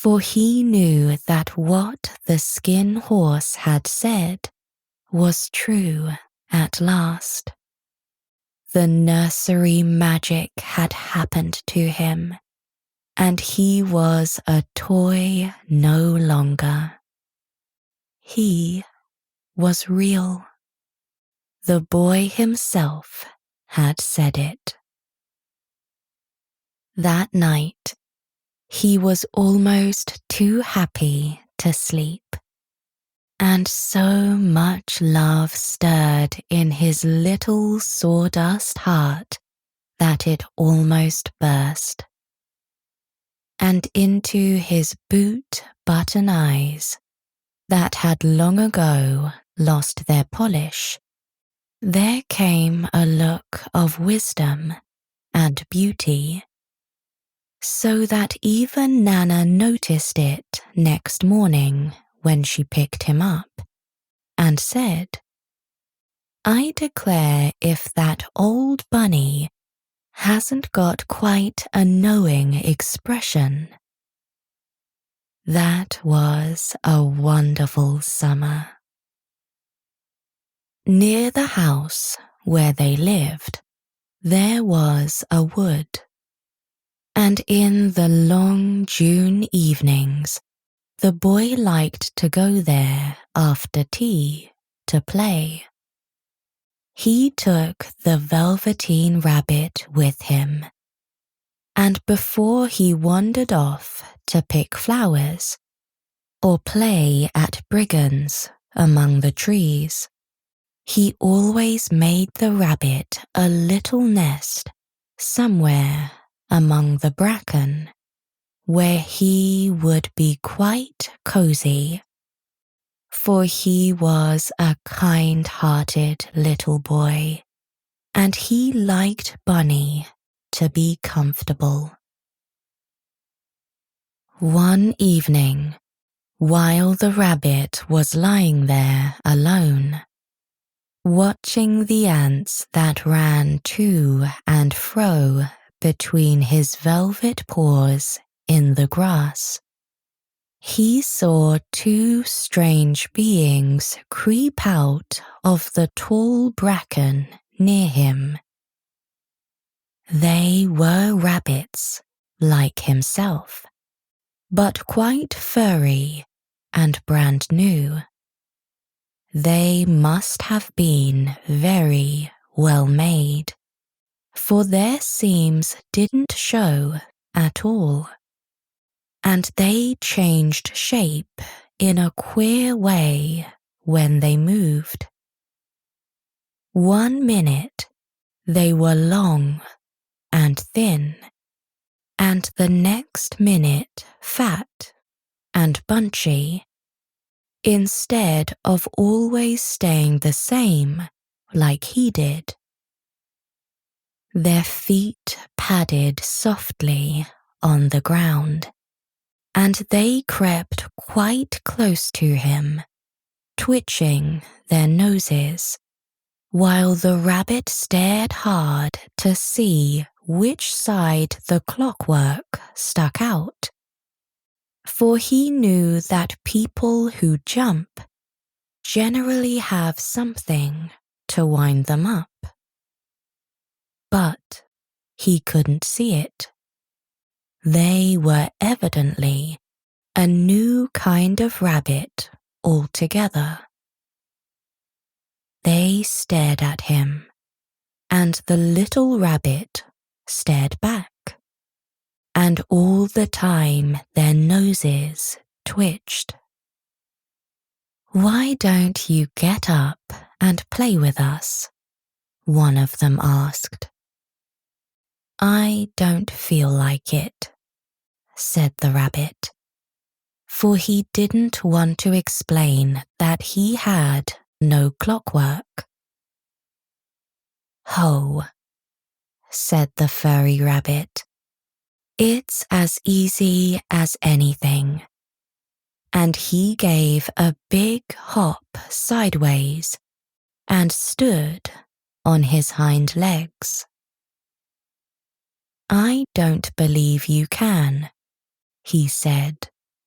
for he knew that what the skin horse had said was true at last. The nursery magic had happened to him, and he was a toy no longer. He was real. The boy himself had said it. That night, he was almost too happy to sleep, and so much love stirred in his little sawdust heart that it almost burst. And into his boot-button eyes, that had long ago lost their polish, there came a look of wisdom and beauty, so that even Nana noticed it next morning when she picked him up and said, "I declare if that old bunny hasn't got quite a knowing expression." That was a wonderful summer. Near the house where they lived, there was a wood, and in the long June evenings, the boy liked to go there after tea to play. He took the Velveteen Rabbit with him, and before he wandered off to pick flowers or play at brigands among the trees, he always made the rabbit a little nest somewhere among the bracken, where he would be quite cozy, for he was a kind-hearted little boy, and he liked Bunny to be comfortable. One evening, while the rabbit was lying there alone, watching the ants that ran to and fro between his velvet paws in the grass, he saw two strange beings creep out of the tall bracken near him. They were rabbits, like himself, but quite furry and brand new. They must have been very well made, for their seams didn't show at all, and they changed shape in a queer way when they moved. 1 minute they were long and thin, and the next minute fat and bunchy, instead of always staying the same like he did. Their feet padded softly on the ground, and they crept quite close to him, twitching their noses, while the rabbit stared hard to see which side the clockwork stuck out, for he knew that people who jump generally have something to wind them up. But he couldn't see it. They were evidently a new kind of rabbit altogether. They stared at him, and the little rabbit stared back, and all the time their noses twitched. "Why don't you get up and play with us?" one of them asked. "I don't feel like it," said the rabbit, for he didn't want to explain that he had no clockwork. "Ho," said the furry rabbit, "it's as easy as anything." And he gave a big hop sideways and stood on his hind legs. "I don't believe you can," he said,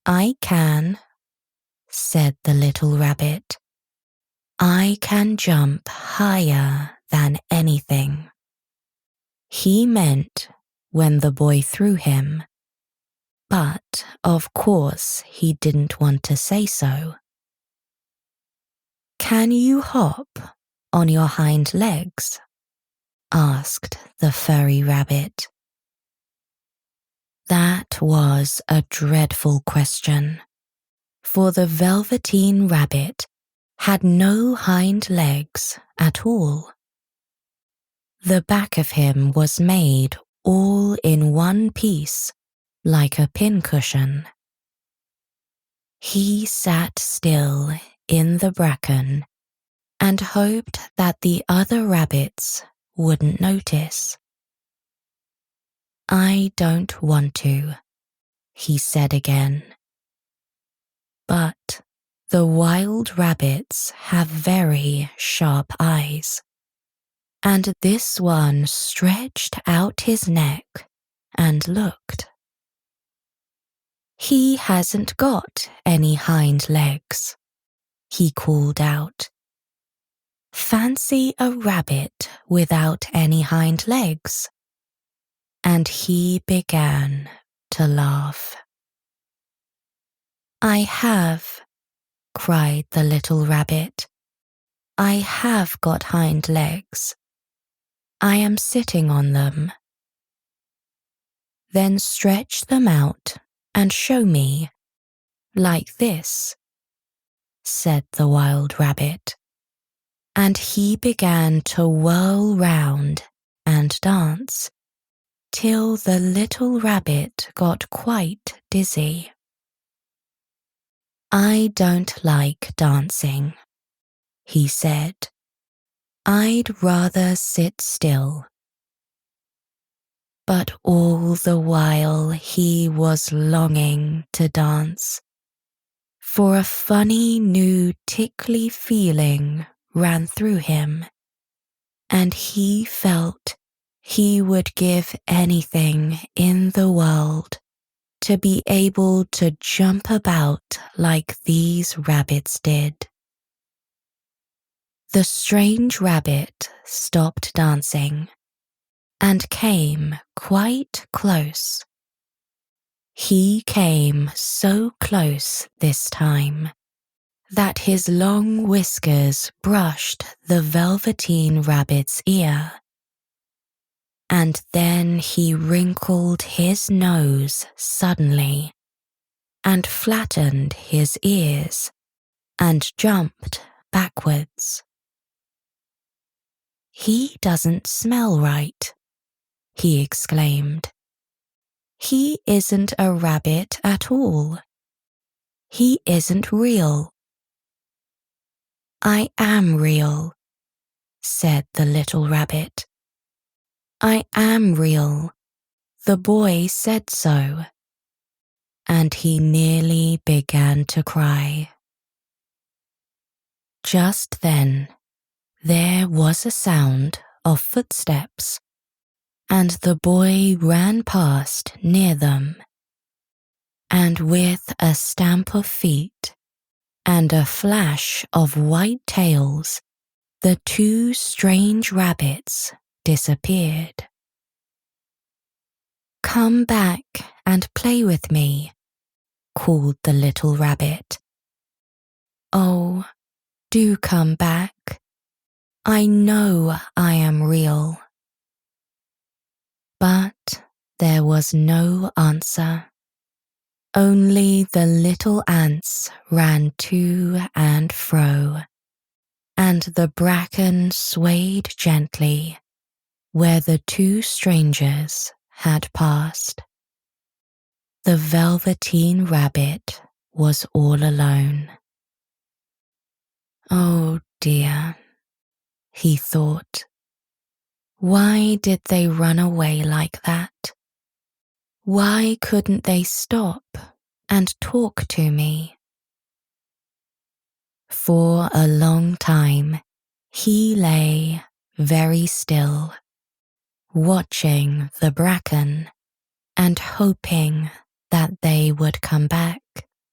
I can, said the little rabbit. I can jump higher than anything. He meant when the boy threw him, but of course he didn't want to say so. Can you hop on your hind legs? Asked the furry rabbit. That was a dreadful question, for the Velveteen Rabbit had no hind legs at all. The back of him was made all in one piece, like a pincushion. He sat still in the bracken and hoped that the other rabbits wouldn't notice. I don't want to, he said again. But the wild rabbits have very sharp eyes, and this one stretched out his neck and looked. He hasn't got any hind legs, he called out. Fancy a rabbit without any hind legs. And he began to laugh. I have, cried the little rabbit. I have got hind legs. I am sitting on them. Then stretch them out and show me, like this, said the wild rabbit. And he began to whirl round and dance, till the little rabbit got quite dizzy. I don't like dancing, he said. I'd rather sit still. But all the while he was longing to dance, for a funny new tickly feeling ran through him, and he felt he would give anything in the world to be able to jump about like these rabbits did. The strange rabbit stopped dancing and came quite close. He came so close this time that his long whiskers brushed the Velveteen Rabbit's ear. And then he wrinkled his nose suddenly and flattened his ears and jumped backwards. He doesn't smell right, he exclaimed. He isn't a rabbit at all. He isn't real. I am real, said the little rabbit. I am real. The boy said so. And he nearly began to cry. Just then, there was a sound of footsteps, and the boy ran past near them. And with a stamp of feet and a flash of white tails, the two strange rabbits disappeared. Come back and play with me, called the little rabbit. Oh, do come back. I know I am real. But there was no answer. Only the little ants ran to and fro, and the bracken swayed gently where the two strangers had passed. The Velveteen Rabbit was all alone. Oh dear, he thought. Why did they run away like that? Why couldn't they stop and talk to me? For a long time, he lay very still, watching the bracken and hoping that they would come back.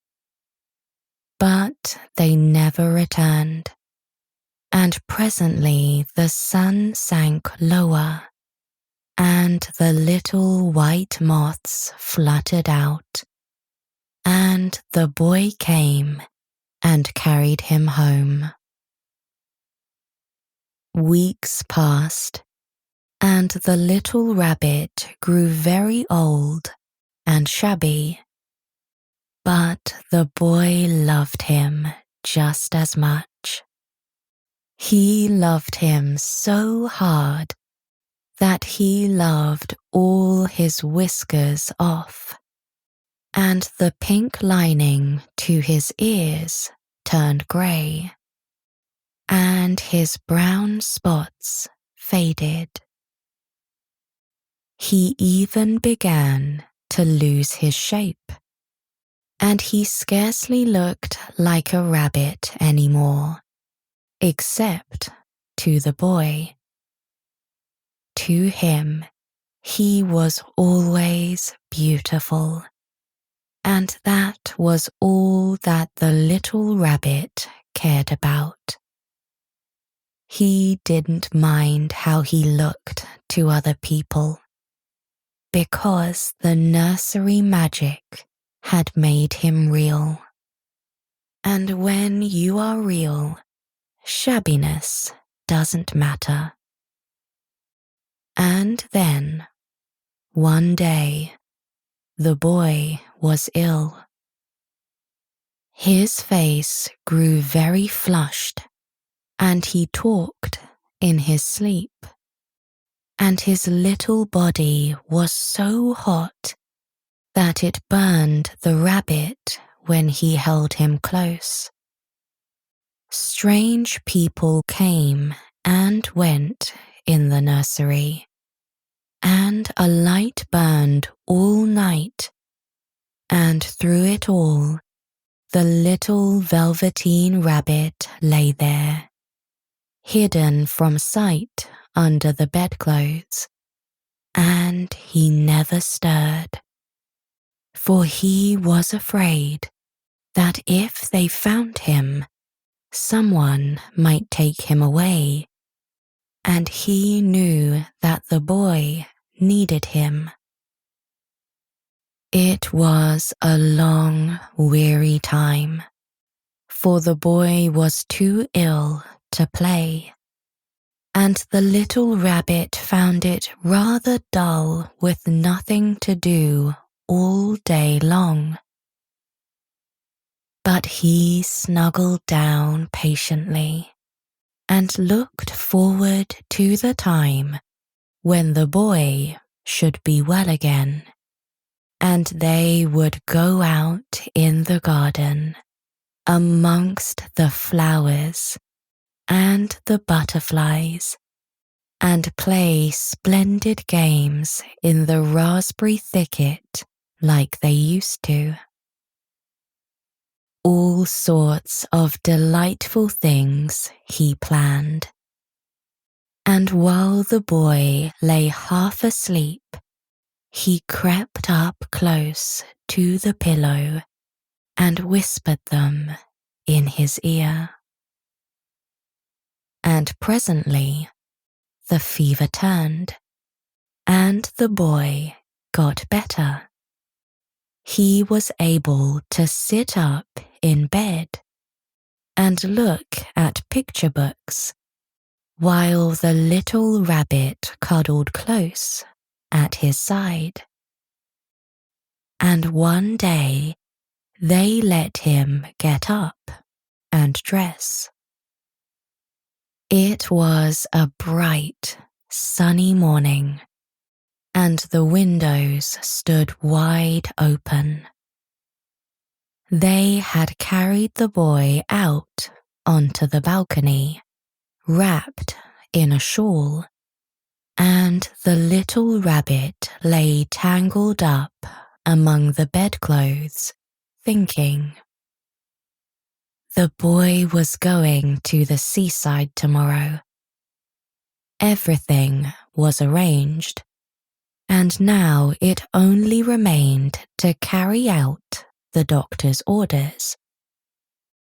But they never returned, and presently the sun sank lower, and the little white moths fluttered out, and the boy came and carried him home. Weeks passed, and the little rabbit grew very old and shabby, but the boy loved him just as much. He loved him so hard that he loved all his whiskers off, and the pink lining to his ears turned grey, and his brown spots faded. He even began to lose his shape, and he scarcely looked like a rabbit anymore, except to the boy. To him, he was always beautiful, and that was all that the little rabbit cared about. He didn't mind how he looked to other people, because the nursery magic had made him real. And when you are real, shabbiness doesn't matter. And then, one day, the boy was ill. His face grew very flushed, and he talked in his sleep, and his little body was so hot that it burned the rabbit when he held him close. Strange people came and went in the nursery, and a light burned all night, and through it all, the little Velveteen Rabbit lay there, hidden from sight under the bedclothes, and he never stirred, for he was afraid that if they found him, someone might take him away, and he knew that the boy needed him. It was a long, weary time, for the boy was too ill to play, and the little rabbit found it rather dull with nothing to do all day long. But he snuggled down patiently and looked forward to the time when the boy should be well again, and they would go out in the garden amongst the flowers and the butterflies, and play splendid games in the raspberry thicket like they used to. All sorts of delightful things he planned. And while the boy lay half asleep, he crept up close to the pillow and whispered them in his ear. And presently, the fever turned, and the boy got better. He was able to sit up in bed and look at picture books, while the little rabbit cuddled close at his side. And one day they let him get up and dress. It was a bright, sunny morning, and the windows stood wide open. They had carried the boy out onto the balcony, wrapped in a shawl, and the little rabbit lay tangled up among the bedclothes, thinking. The boy was going to the seaside tomorrow. Everything was arranged, and now it only remained to carry out the doctor's orders.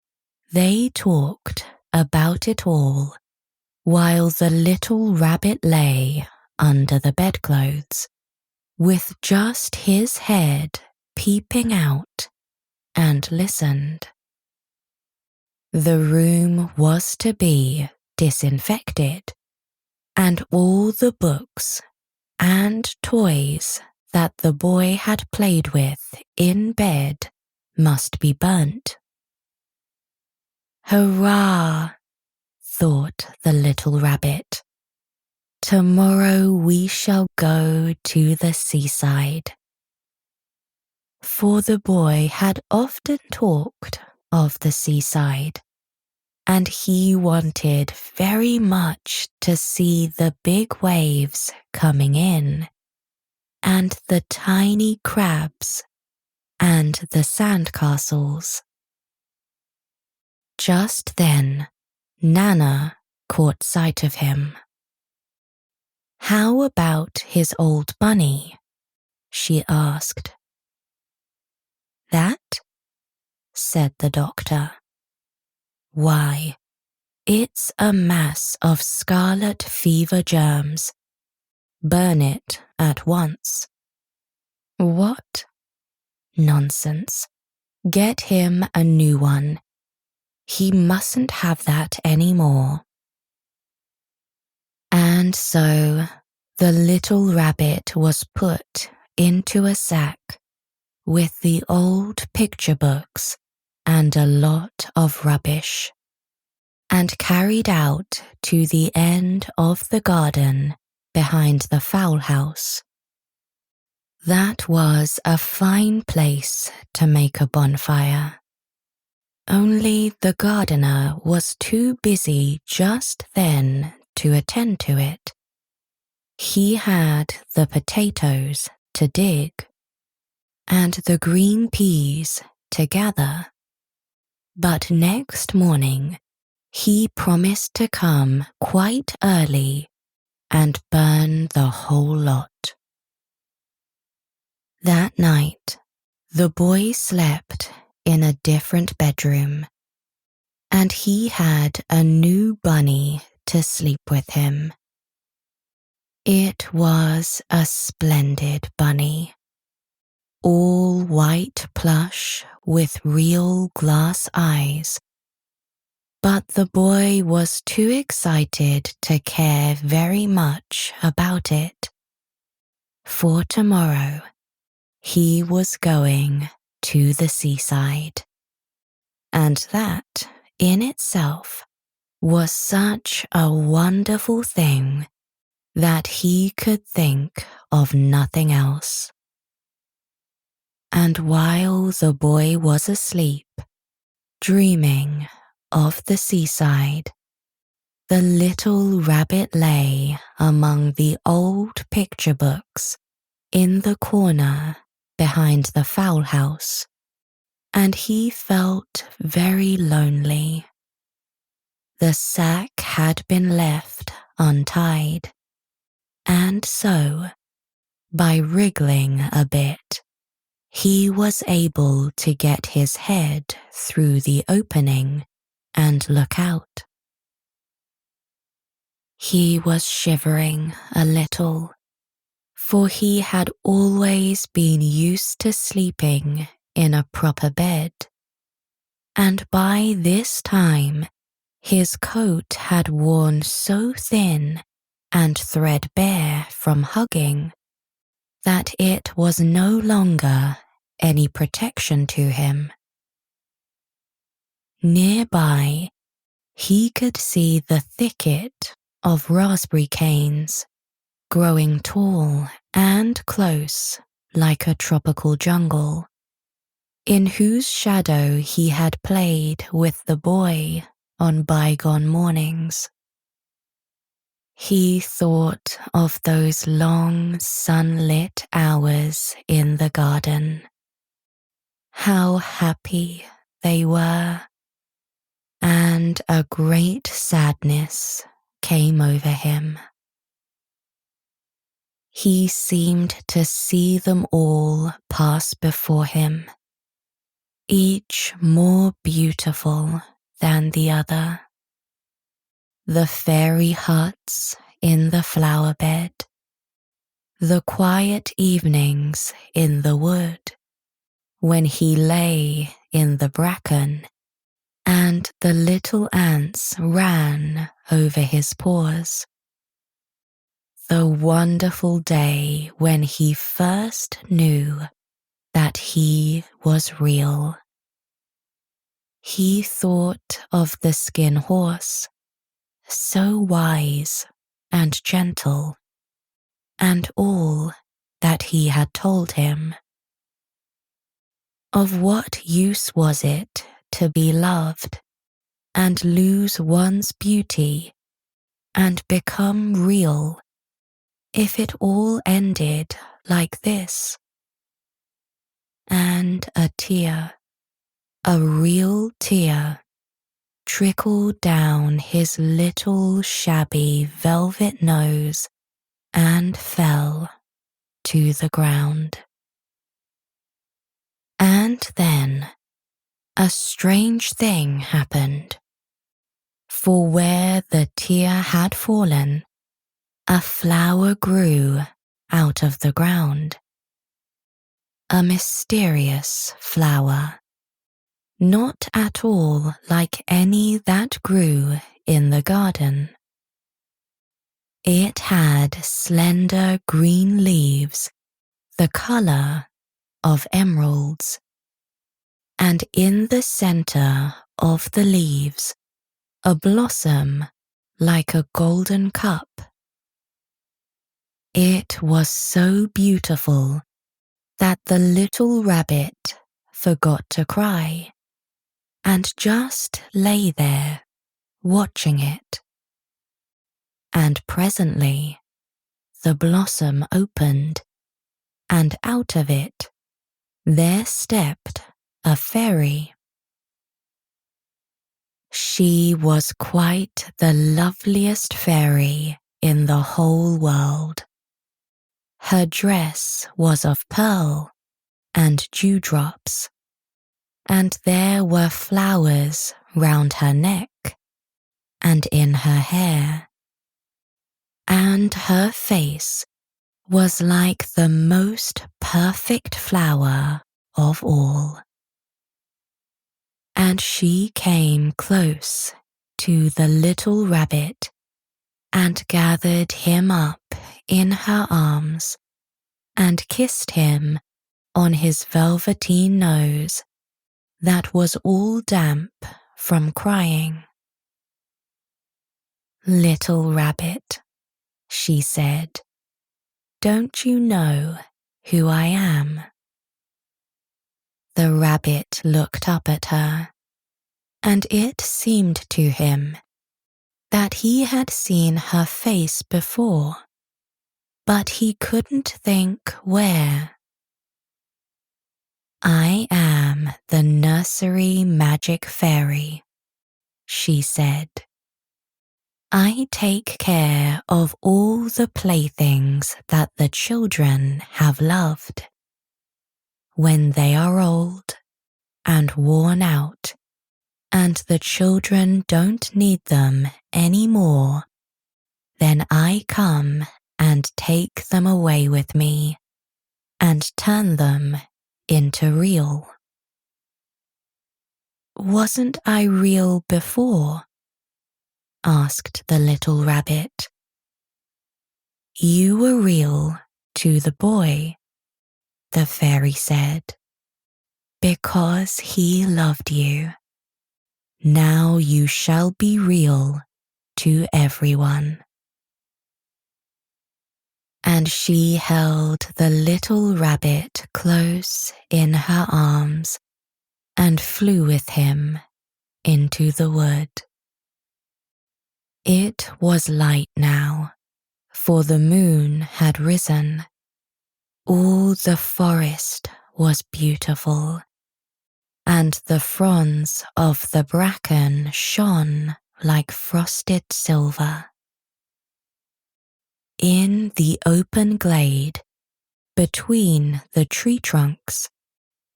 They talked about it all while the little rabbit lay under the bedclothes, with just his head peeping out, and listened. The room was to be disinfected, and all the books and toys that the boy had played with in bed must be burnt. Hurrah! Thought the little rabbit. Tomorrow we shall go to the seaside. For the boy had often talked of the seaside, and he wanted very much to see the big waves coming in, and the tiny crabs, and the sandcastles. Just then, Nana caught sight of him. "How about his old bunny?" she asked. "That?" said the doctor. "Why, it's a mass of scarlet fever germs. Burn it at once." "What? Nonsense. Get him a new one. He mustn't have that any more." And so the little rabbit was put into a sack with the old picture books and a lot of rubbish, and carried out to the end of the garden behind the fowl house. That was a fine place to make a bonfire. Only the gardener was too busy just then to attend to it. He had the potatoes to dig, and the green peas to gather. But next morning he promised to come quite early and burn the whole lot. That night, the boy slept in a different bedroom, and he had a new bunny to sleep with him. It was a splendid bunny, all white plush with real glass eyes. But the boy was too excited to care very much about it. For tomorrow, he was going to the seaside. And that, in itself, was such a wonderful thing that he could think of nothing else. And while the boy was asleep, dreaming of the seaside, the little rabbit lay among the old picture books in the corner behind the fowl house, and he felt very lonely. The sack had been left untied, and so, by wriggling a bit, he was able to get his head through the opening and look out. He was shivering a little, for he had always been used to sleeping in a proper bed, and by this time his coat had worn so thin and threadbare from hugging that it was no longer any protection to him. Nearby, he could see the thicket of raspberry canes, growing tall and close like a tropical jungle, in whose shadow he had played with the boy on bygone mornings. He thought of those long sunlit hours in the garden. How happy they were, and a great sadness came over him. He seemed to see them all pass before him, each more beautiful than the other. The fairy huts in the flower bed, the quiet evenings in the wood, when he lay in the bracken and the little ants ran over his paws. The wonderful day when he first knew that he was real. He thought of the skin horse, so wise and gentle, and all that he had told him. Of what use was it to be loved and lose one's beauty and become real if it all ended like this? And a tear, a real tear, trickled down his little shabby velvet nose and fell to the ground. And then a strange thing happened, for where the tear had fallen, a flower grew out of the ground. A mysterious flower, not at all like any that grew in the garden. It had slender green leaves, the color of emeralds, and in the center of the leaves, a blossom like a golden cup. It was so beautiful that the little rabbit forgot to cry and just lay there watching it. And presently the blossom opened, and out of it there stepped a fairy. She was quite the loveliest fairy in the whole world. Her dress was of pearl and dewdrops, and there were flowers round her neck and in her hair, and her face was like the most perfect flower of all. And she came close to the little rabbit and gathered him up in her arms and kissed him on his velveteen nose that was all damp from crying. "Little rabbit," she said, "don't you know who I am?" The rabbit looked up at her, and it seemed to him that he had seen her face before, but he couldn't think where. "I am the nursery magic fairy," she said. "I take care of all the playthings that the children have loved. When they are old and worn out, and the children don't need them any more, then I come and take them away with me and turn them into real." "Wasn't I real before?" asked the little rabbit. "You were real to the boy," the fairy said, "because he loved you. Now you shall be real to everyone." And she held the little rabbit close in her arms and flew with him into the wood. It was light now, for the moon had risen. All the forest was beautiful, and the fronds of the bracken shone like frosted silver. In the open glade, between the tree trunks,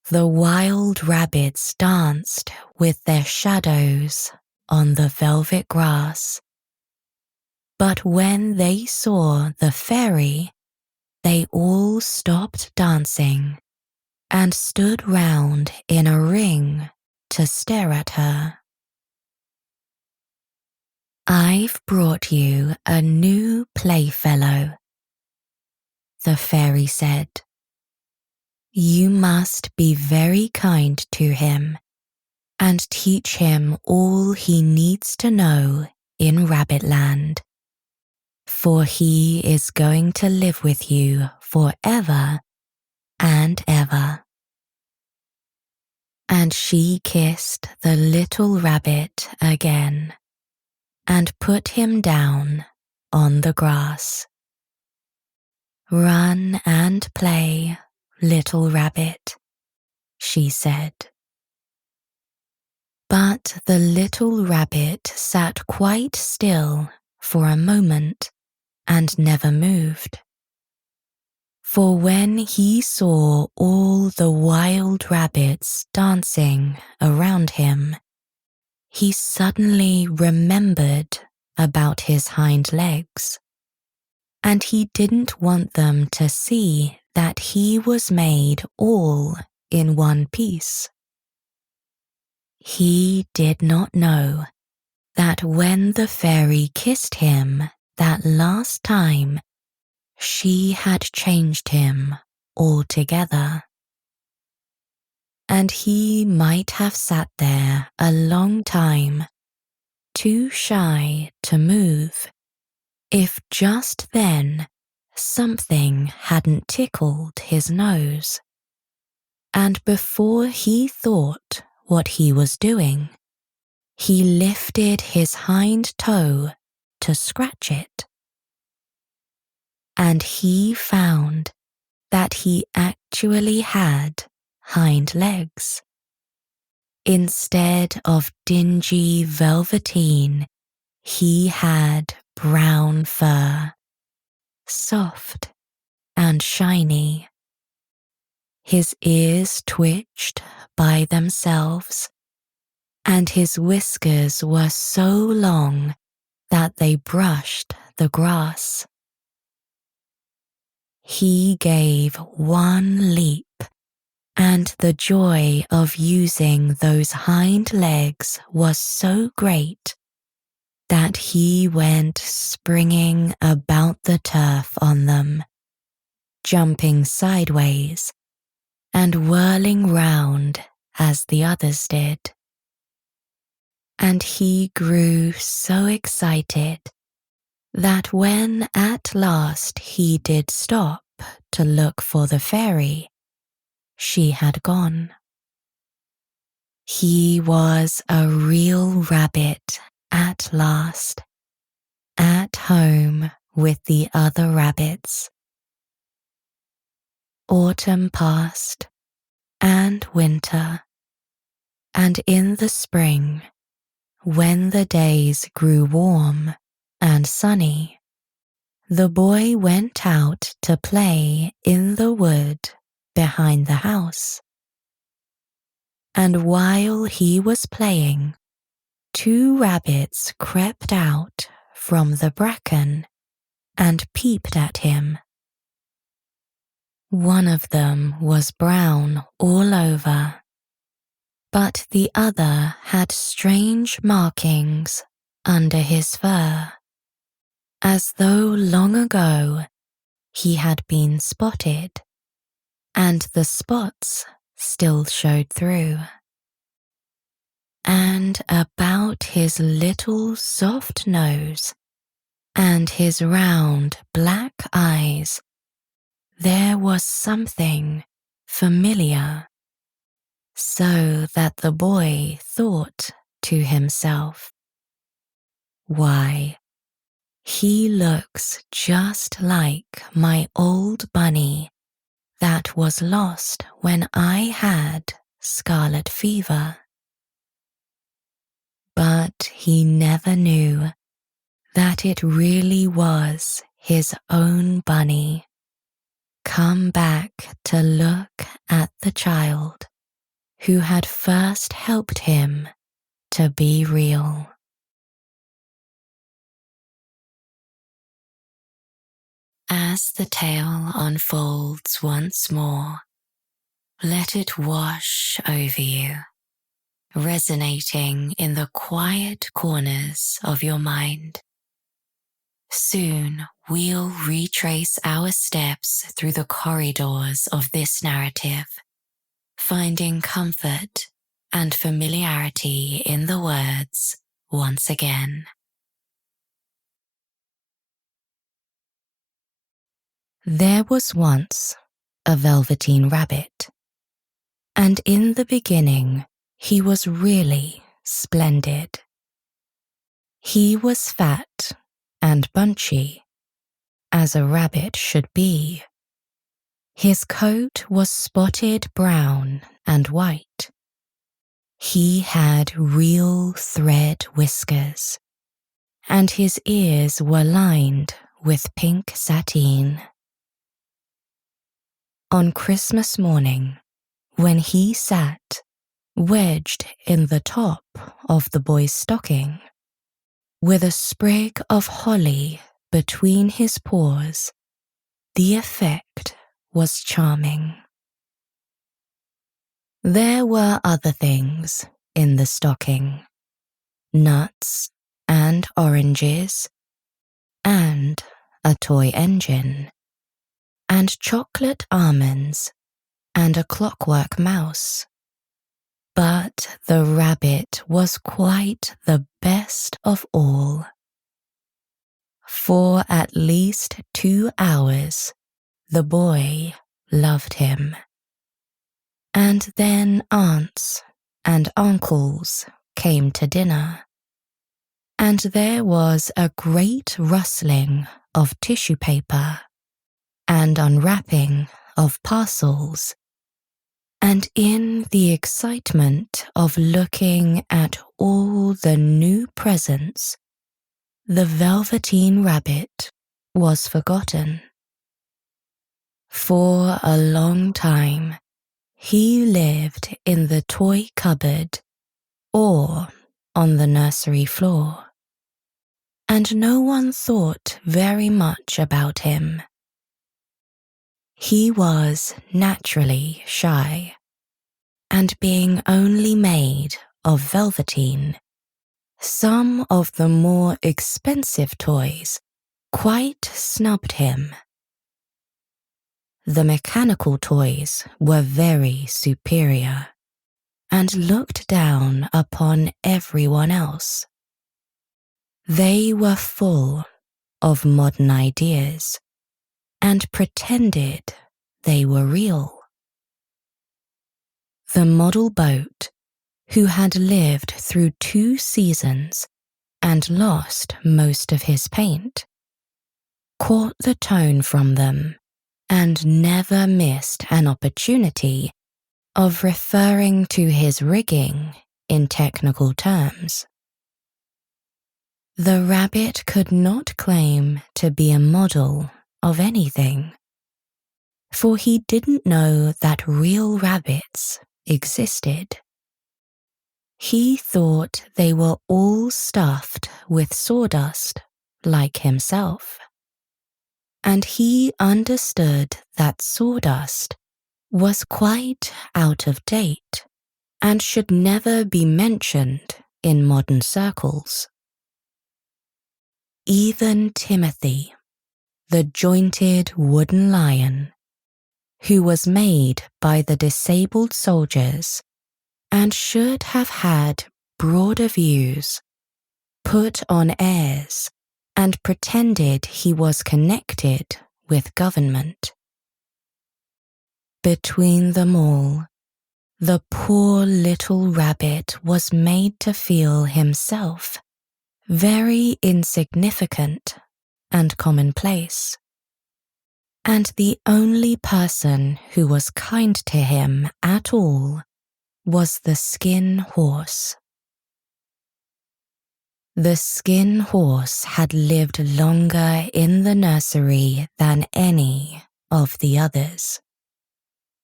The wild rabbits danced with their shadows on the velvet grass. But when they saw the fairy, they all stopped dancing and stood round in a ring to stare at her. "I've brought you a new playfellow," the fairy said. "You must be very kind to him and teach him all he needs to know in Rabbitland, for he is going to live with you forever and ever." And she kissed the little rabbit again and put him down on the grass. "Run and play, little rabbit," she said. But the little rabbit sat quite still for a moment and never moved. For when he saw all the wild rabbits dancing around him, he suddenly remembered about his hind legs, and he didn't want them to see that he was made all in one piece. He did not know that when the fairy kissed him that last time, she had changed him altogether. And he might have sat there a long time, too shy to move, if just then something hadn't tickled his nose. And before he thought what he was doing, he lifted his hind toe to scratch it. And he found that he actually had hind legs. Instead of dingy velveteen, he had brown fur, soft and shiny. His ears twitched by themselves, and his whiskers were so long that they brushed the grass. He gave one leap, and the joy of using those hind legs was so great that he went springing about the turf on them, jumping sideways and whirling round as the others did. And he grew so excited that when at last he did stop to look for the fairy, she had gone. He was a real rabbit at last, at home with the other rabbits. Autumn passed, and winter, and in the spring, when the days grew warm and sunny, the boy went out to play in the wood behind the house. And while he was playing, 2 rabbits crept out from the bracken and peeped at him. One of them was brown all over, but the other had strange markings under his fur, as though long ago he had been spotted, and the spots still showed through. And about his little soft nose and his round black eyes, there was something familiar, so that the boy thought to himself, "Why, he looks just like my old bunny that was lost when I had scarlet fever." But he never knew that it really was his own bunny, come back to look at the child who had first helped him to be real. As the tale unfolds once more, let it wash over you, resonating in the quiet corners of your mind. Soon we'll retrace our steps through the corridors of this narrative, finding comfort and familiarity in the words once again. There was once a Velveteen Rabbit, and in the beginning he was really splendid. He was fat and bunchy, as a rabbit should be. His coat was spotted brown and white. He had real thread whiskers, and his ears were lined with pink sateen. On Christmas morning, when he sat, wedged in the top of the boy's stocking, with a sprig of holly between his paws, the effect was charming. There were other things in the stocking, nuts and oranges, and a toy engine, and chocolate almonds, and a clockwork mouse. But the rabbit was quite the best of all. For at least 2 hours, the boy loved him. And then aunts and uncles came to dinner, and there was a great rustling of tissue paper and unwrapping of parcels. And in the excitement of looking at all the new presents, the Velveteen Rabbit was forgotten. For a long time, he lived in the toy cupboard or on the nursery floor, and no one thought very much about him. He was naturally shy, and being only made of velveteen, some of the more expensive toys quite snubbed him. The mechanical toys were very superior and looked down upon everyone else. They were full of modern ideas and pretended they were real. The model boat, who had lived through 2 seasons and lost most of his paint, caught the tone from them and never missed an opportunity of referring to his rigging in technical terms. The rabbit could not claim to be a model of anything, for he didn't know that real rabbits existed. He thought they were all stuffed with sawdust like himself, and he understood that sawdust was quite out of date and should never be mentioned in modern circles. Even Timothy, the jointed wooden lion, who was made by the disabled soldiers and should have had broader views, put on airs, and pretended he was connected with government. Between them all, the poor little rabbit was made to feel himself very insignificant and commonplace, and the only person who was kind to him at all was the skin horse. The skin horse had lived longer in the nursery than any of the others.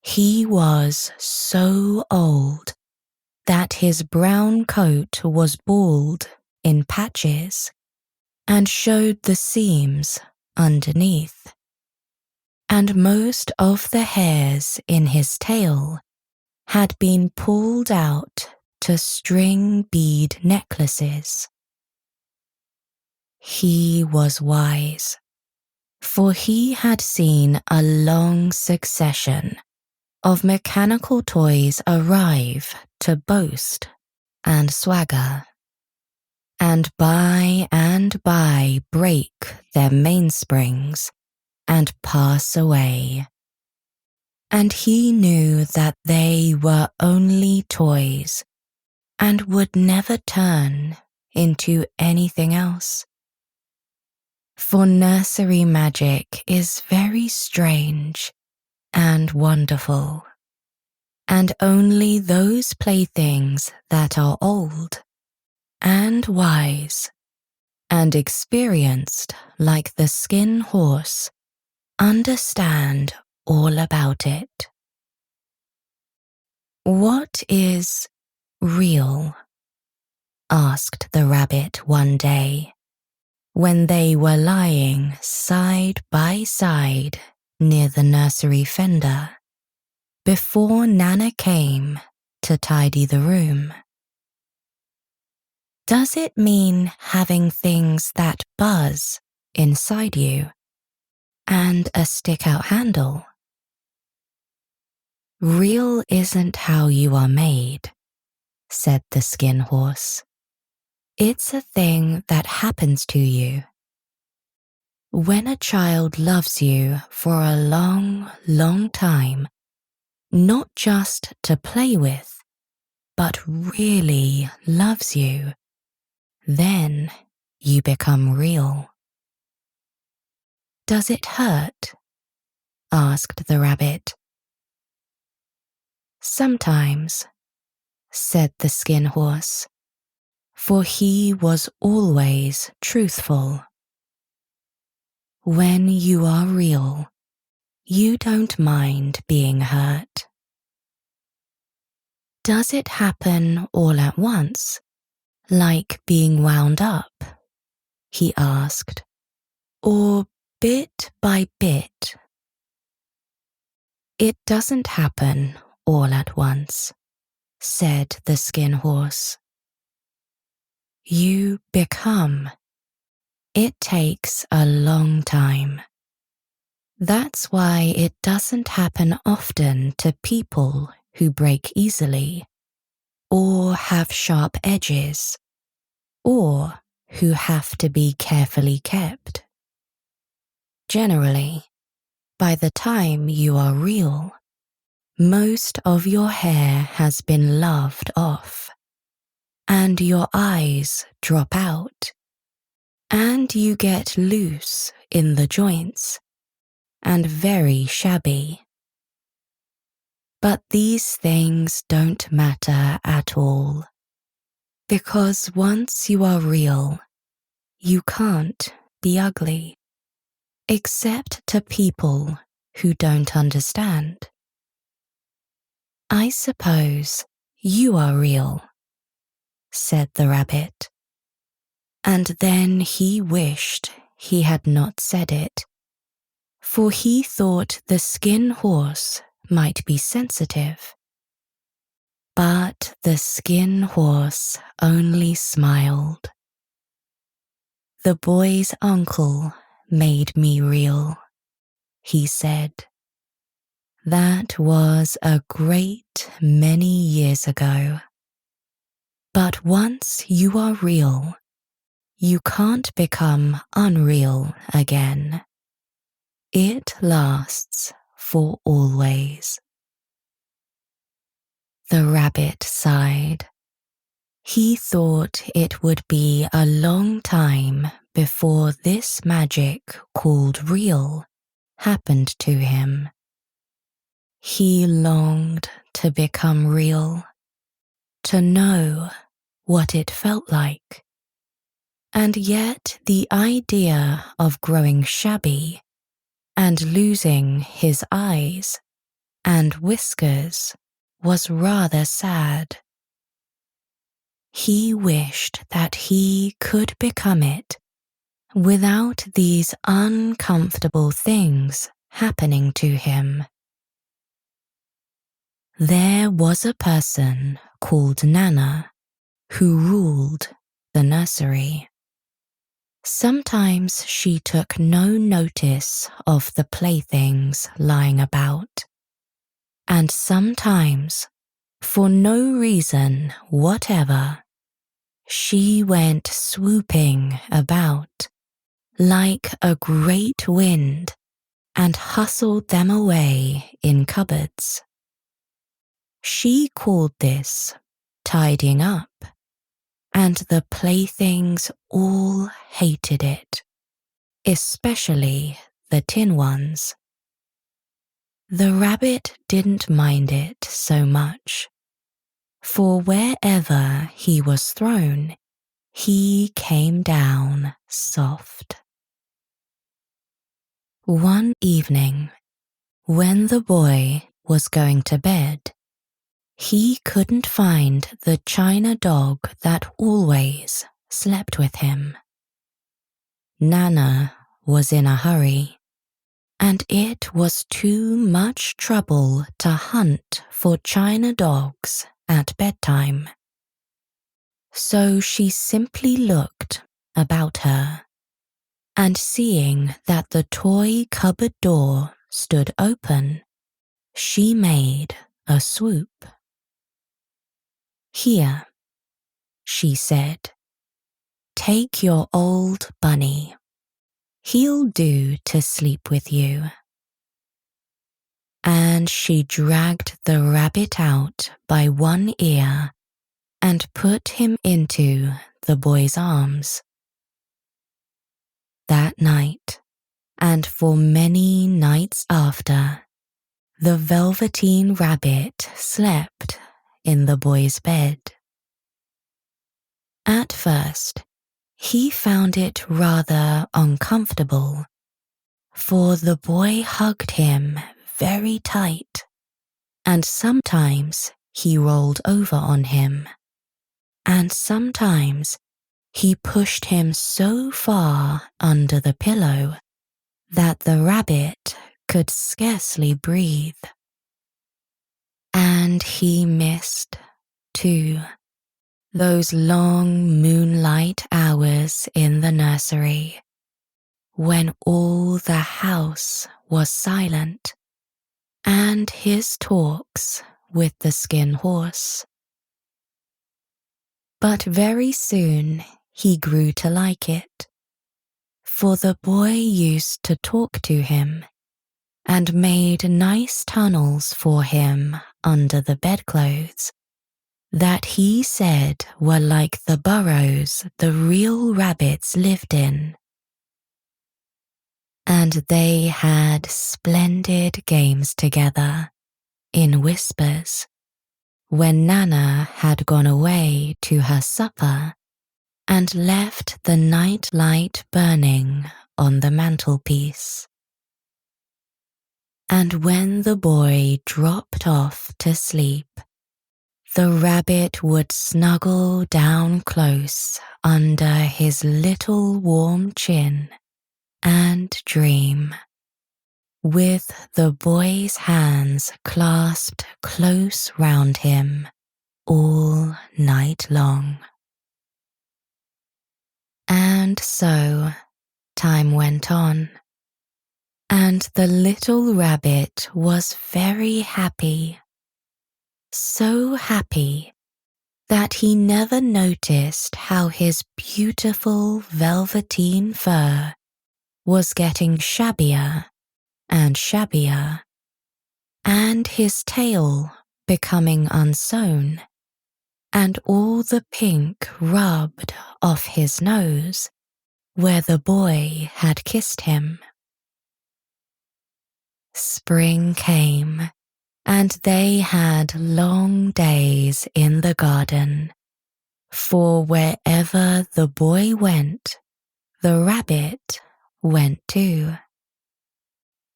He was so old that his brown coat was bald in patches and showed the seams underneath, and most of the hairs in his tail had been pulled out to string bead necklaces. He was wise, for he had seen a long succession of mechanical toys arrive to boast and swagger, and by break their mainsprings and pass away. And he knew that they were only toys and would never turn into anything else. For nursery magic is very strange and wonderful, and only those playthings that are old and wise and experienced like the skin horse understand all about it. "What is real?" asked the rabbit one day, when they were lying side by side near the nursery fender, before Nana came to tidy the room. "Does it mean having things that buzz inside you and a stick-out handle?" "Real isn't how you are made," said the skin horse. "It's a thing that happens to you. When a child loves you for a long, long time, not just to play with, but really loves you, then you become real." "Does it hurt?" asked the rabbit. "Sometimes," said the skin horse, for he was always truthful. "When you are real, you don't mind being hurt." "Does it happen all at once, like being wound up?" he asked, "or bit by bit?" "It doesn't happen all at once," said the skin horse. "You become. It takes a long time. That's why it doesn't happen often to people who break easily, or have sharp edges, or who have to be carefully kept. Generally, by the time you are real, most of your hair has been loved off, and your eyes drop out, and you get loose in the joints and very shabby. But these things don't matter at all, because once you are real, you can't be ugly, except to people who don't understand. "I suppose you are real," said the rabbit. And then he wished he had not said it, for he thought the skin horse might be sensitive. But the skin horse only smiled. "The boy's uncle made me real," he said. "That was a great many years ago. But once you are real, you can't become unreal again. It lasts for always." The rabbit sighed. He thought it would be a long time before this magic called real happened to him. He longed to become real, to know what it felt like. And yet the idea of growing shabby and losing his eyes and Whiskers was rather sad. He wished that he could become it without these uncomfortable things happening to him. There was a person called Nana who ruled the nursery. Sometimes she took no notice of the playthings lying about, and sometimes, for no reason whatever, she went swooping about like a great wind and hustled them away in cupboards. She called this tidying up, and the playthings all hated it, especially the tin ones. The rabbit didn't mind it so much, for wherever he was thrown, he came down soft. One evening, when the boy was going to bed, he couldn't find the china dog that always slept with him. Nana was in a hurry, and it was too much trouble to hunt for china dogs at bedtime. So she simply looked about her, and seeing that the toy cupboard door stood open, she made a swoop. "Here," she said, "take your old bunny. He'll do to sleep with you." And she dragged the rabbit out by one ear and put him into the boy's arms. That night, and for many nights after, the Velveteen Rabbit slept in the boy's bed. At first, he found it rather uncomfortable, for the boy hugged him very tight, and sometimes he rolled over on him, and sometimes he pushed him so far under the pillow that the rabbit could scarcely breathe. And he missed, too, those long moonlight hours in the nursery when all the house was silent, and his talks with the skin horse. But very soon he grew to like it, for the boy used to talk to him and made nice tunnels for him under the bedclothes that he said were like the burrows the real rabbits lived in. And they had splendid games together, in whispers, when Nana had gone away to her supper and left the night light burning on the mantelpiece. And when the boy dropped off to sleep, the rabbit would snuggle down close under his little warm chin and dream, with the boy's hands clasped close round him all night long. And so time went on, and the little rabbit was very happy, so happy that he never noticed how his beautiful velveteen fur was getting shabbier and shabbier, and his tail becoming unsewn, and all the pink rubbed off his nose where the boy had kissed him. Spring came, and they had long days in the garden, for wherever the boy went, the rabbit went too.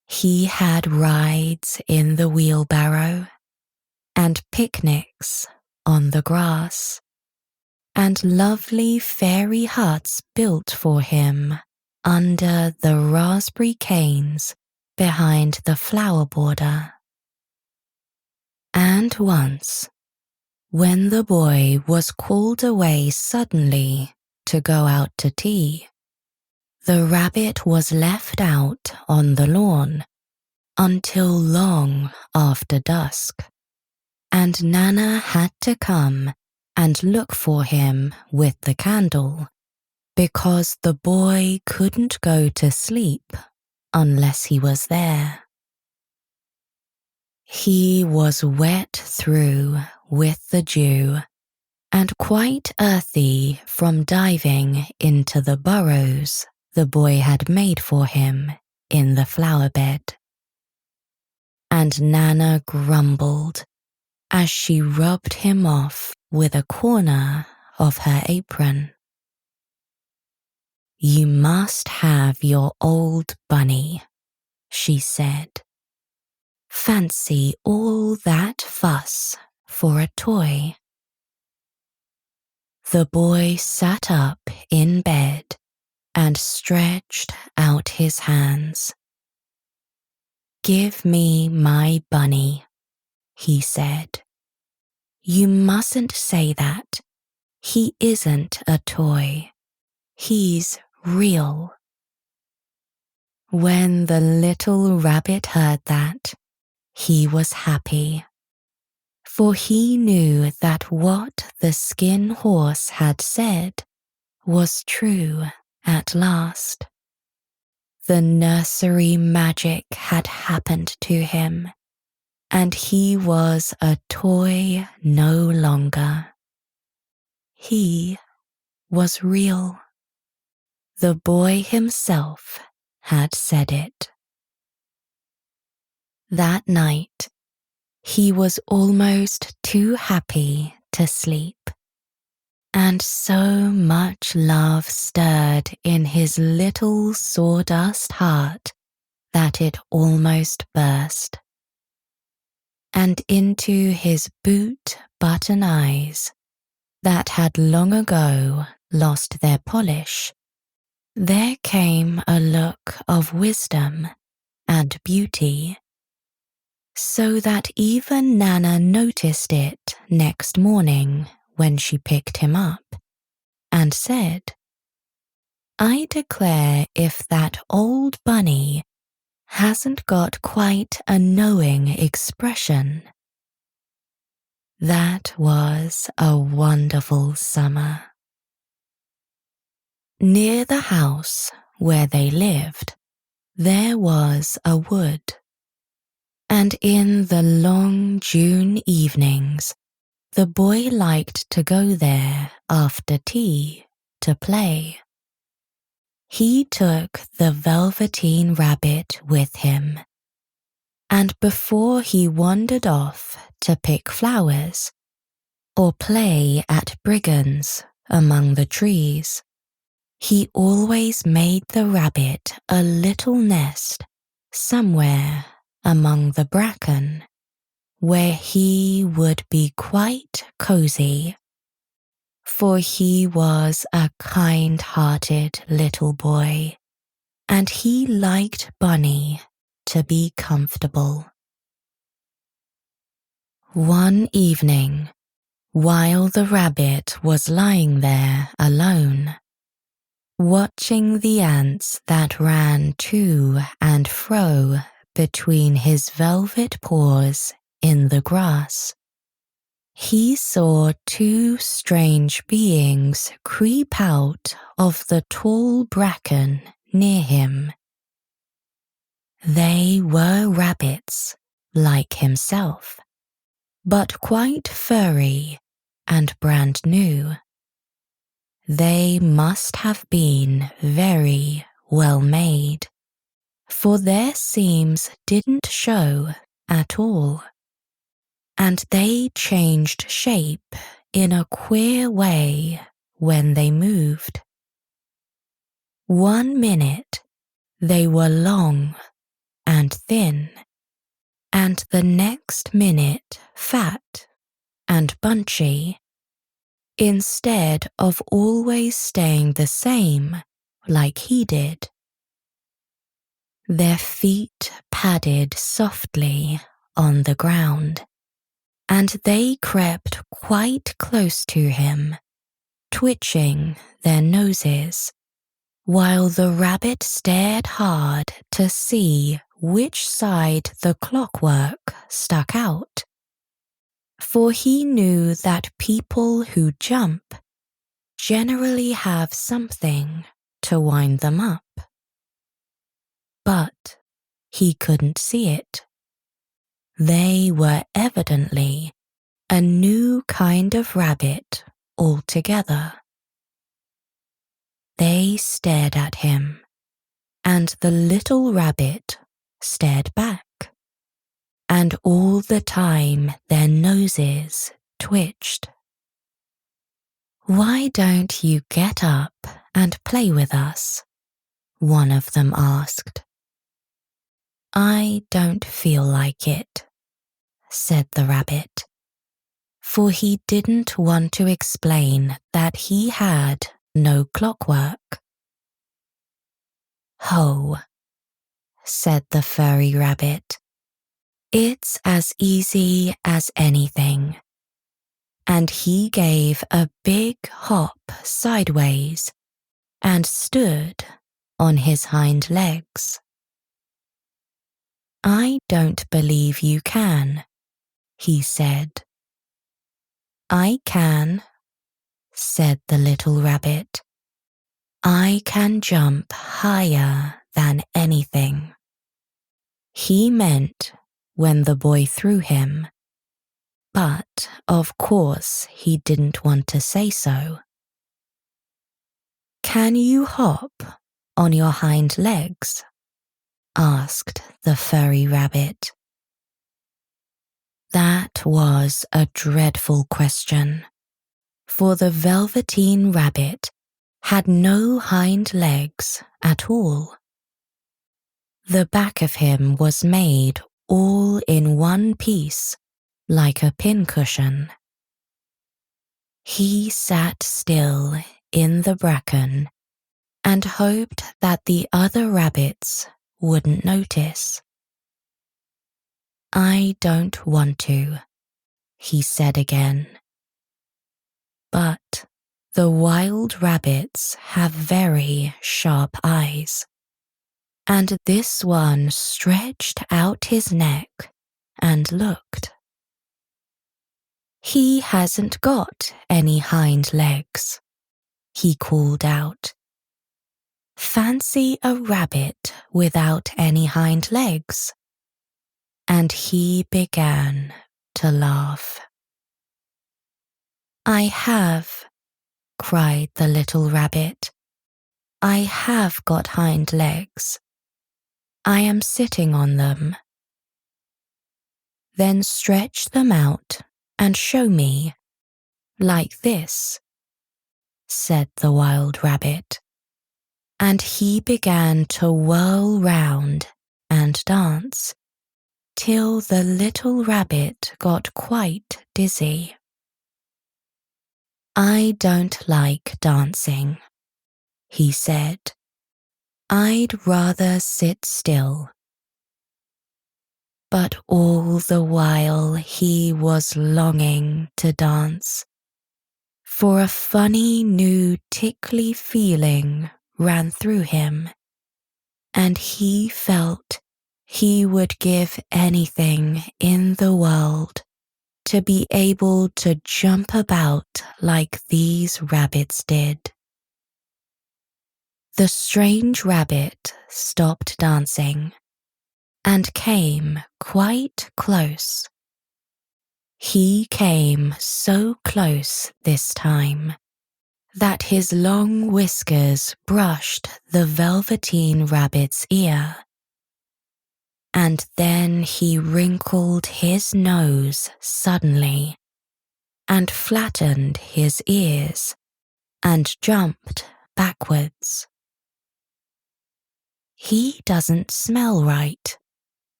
He had rides in the wheelbarrow and picnics on the grass, and lovely fairy huts built for him under the raspberry canes behind the flower border. And once, when the boy was called away suddenly to go out to tea, the rabbit was left out on the lawn until long after dusk, and Nana had to come and look for him with the candle, because the boy couldn't go to sleep unless he was there. He was wet through with the dew and quite earthy from diving into the burrows the boy had made for him in the flower bed. And Nana grumbled as she rubbed him off with a corner of her apron. "You must have your old bunny," she said. "Fancy all that fuss for a toy." The boy sat up in bed and stretched out his hands. "Give me my bunny," he said. "You mustn't say that. He isn't a toy. He's real." When the little rabbit heard that, he was happy, for he knew that what the skin horse had said was true at last. The nursery magic had happened to him, and he was a toy no longer. He was real. The boy himself had said it. That night, he was almost too happy to sleep, and so much love stirred in his little sawdust heart that it almost burst. And into his boot-button eyes, that had long ago lost their polish, there came a look of wisdom and beauty, so that even Nana noticed it next morning when she picked him up and said, "I declare if that old bunny hasn't got quite a knowing expression." That was a wonderful summer. Near the house where they lived, there was a wood, and in the long June evenings, the boy liked to go there after tea to play. He took the Velveteen Rabbit with him, and before he wandered off to pick flowers or play at brigands among the trees, he always made the rabbit a little nest somewhere among the bracken, where he would be quite cozy, for he was a kind-hearted little boy, and he liked Bunny to be comfortable. One evening, while the rabbit was lying there alone, watching the ants that ran to and fro between his velvet paws in the grass, he saw two strange beings creep out of the tall bracken near him. They were rabbits, like himself, but quite furry and brand new. They must have been very well made, for their seams didn't show at all, and they changed shape in a queer way when they moved. 1 minute they were long, and thin, and the next minute fat and bunchy, instead of always staying the same like he did. Their feet padded softly on the ground, and they crept quite close to him, twitching their noses, while the rabbit stared hard to see which side the clockwork stuck out. For he knew that people who jump generally have something to wind them up. But he couldn't see it. They were evidently a new kind of rabbit altogether. They stared at him, and the little rabbit stared back, and all the time their noses twitched. "Why don't you get up and play with us?" one of them asked. "I don't feel like it," said the rabbit, for he didn't want to explain that he had no clockwork. "Ho," said the furry rabbit. "It's as easy as anything." And he gave a big hop sideways and stood on his hind legs. "I don't believe you can," he said. "I can," said the little rabbit. "I can jump higher than anything." He meant when the boy threw him, but of course he didn't want to say so. "Can you hop on your hind legs?" asked the furry rabbit. That was a dreadful question, for the Velveteen Rabbit had no hind legs at all. The back of him was made all in one piece, like a pincushion. He sat still in the bracken and hoped that the other rabbits wouldn't notice. "I don't want to," he said again. But the wild rabbits have very sharp eyes, and this one stretched out his neck and looked. "He hasn't got any hind legs," he called out. "Fancy a rabbit without any hind legs." And he began to laugh. "I have," cried the little rabbit. "I have got hind legs. I am sitting on them." "Then stretch them out and show me, like this," said the wild rabbit. And he began to whirl round and dance, till the little rabbit got quite dizzy. "I don't like dancing," he said. "I'd rather sit still." But all the while he was longing to dance, for a funny new tickly feeling ran through him, and he felt he would give anything in the world to be able to jump about like these rabbits did. The strange rabbit stopped dancing and came quite close. He came so close this time that his long whiskers brushed the Velveteen Rabbit's ear. And then he wrinkled his nose suddenly and flattened his ears and jumped backwards. "He doesn't smell right,"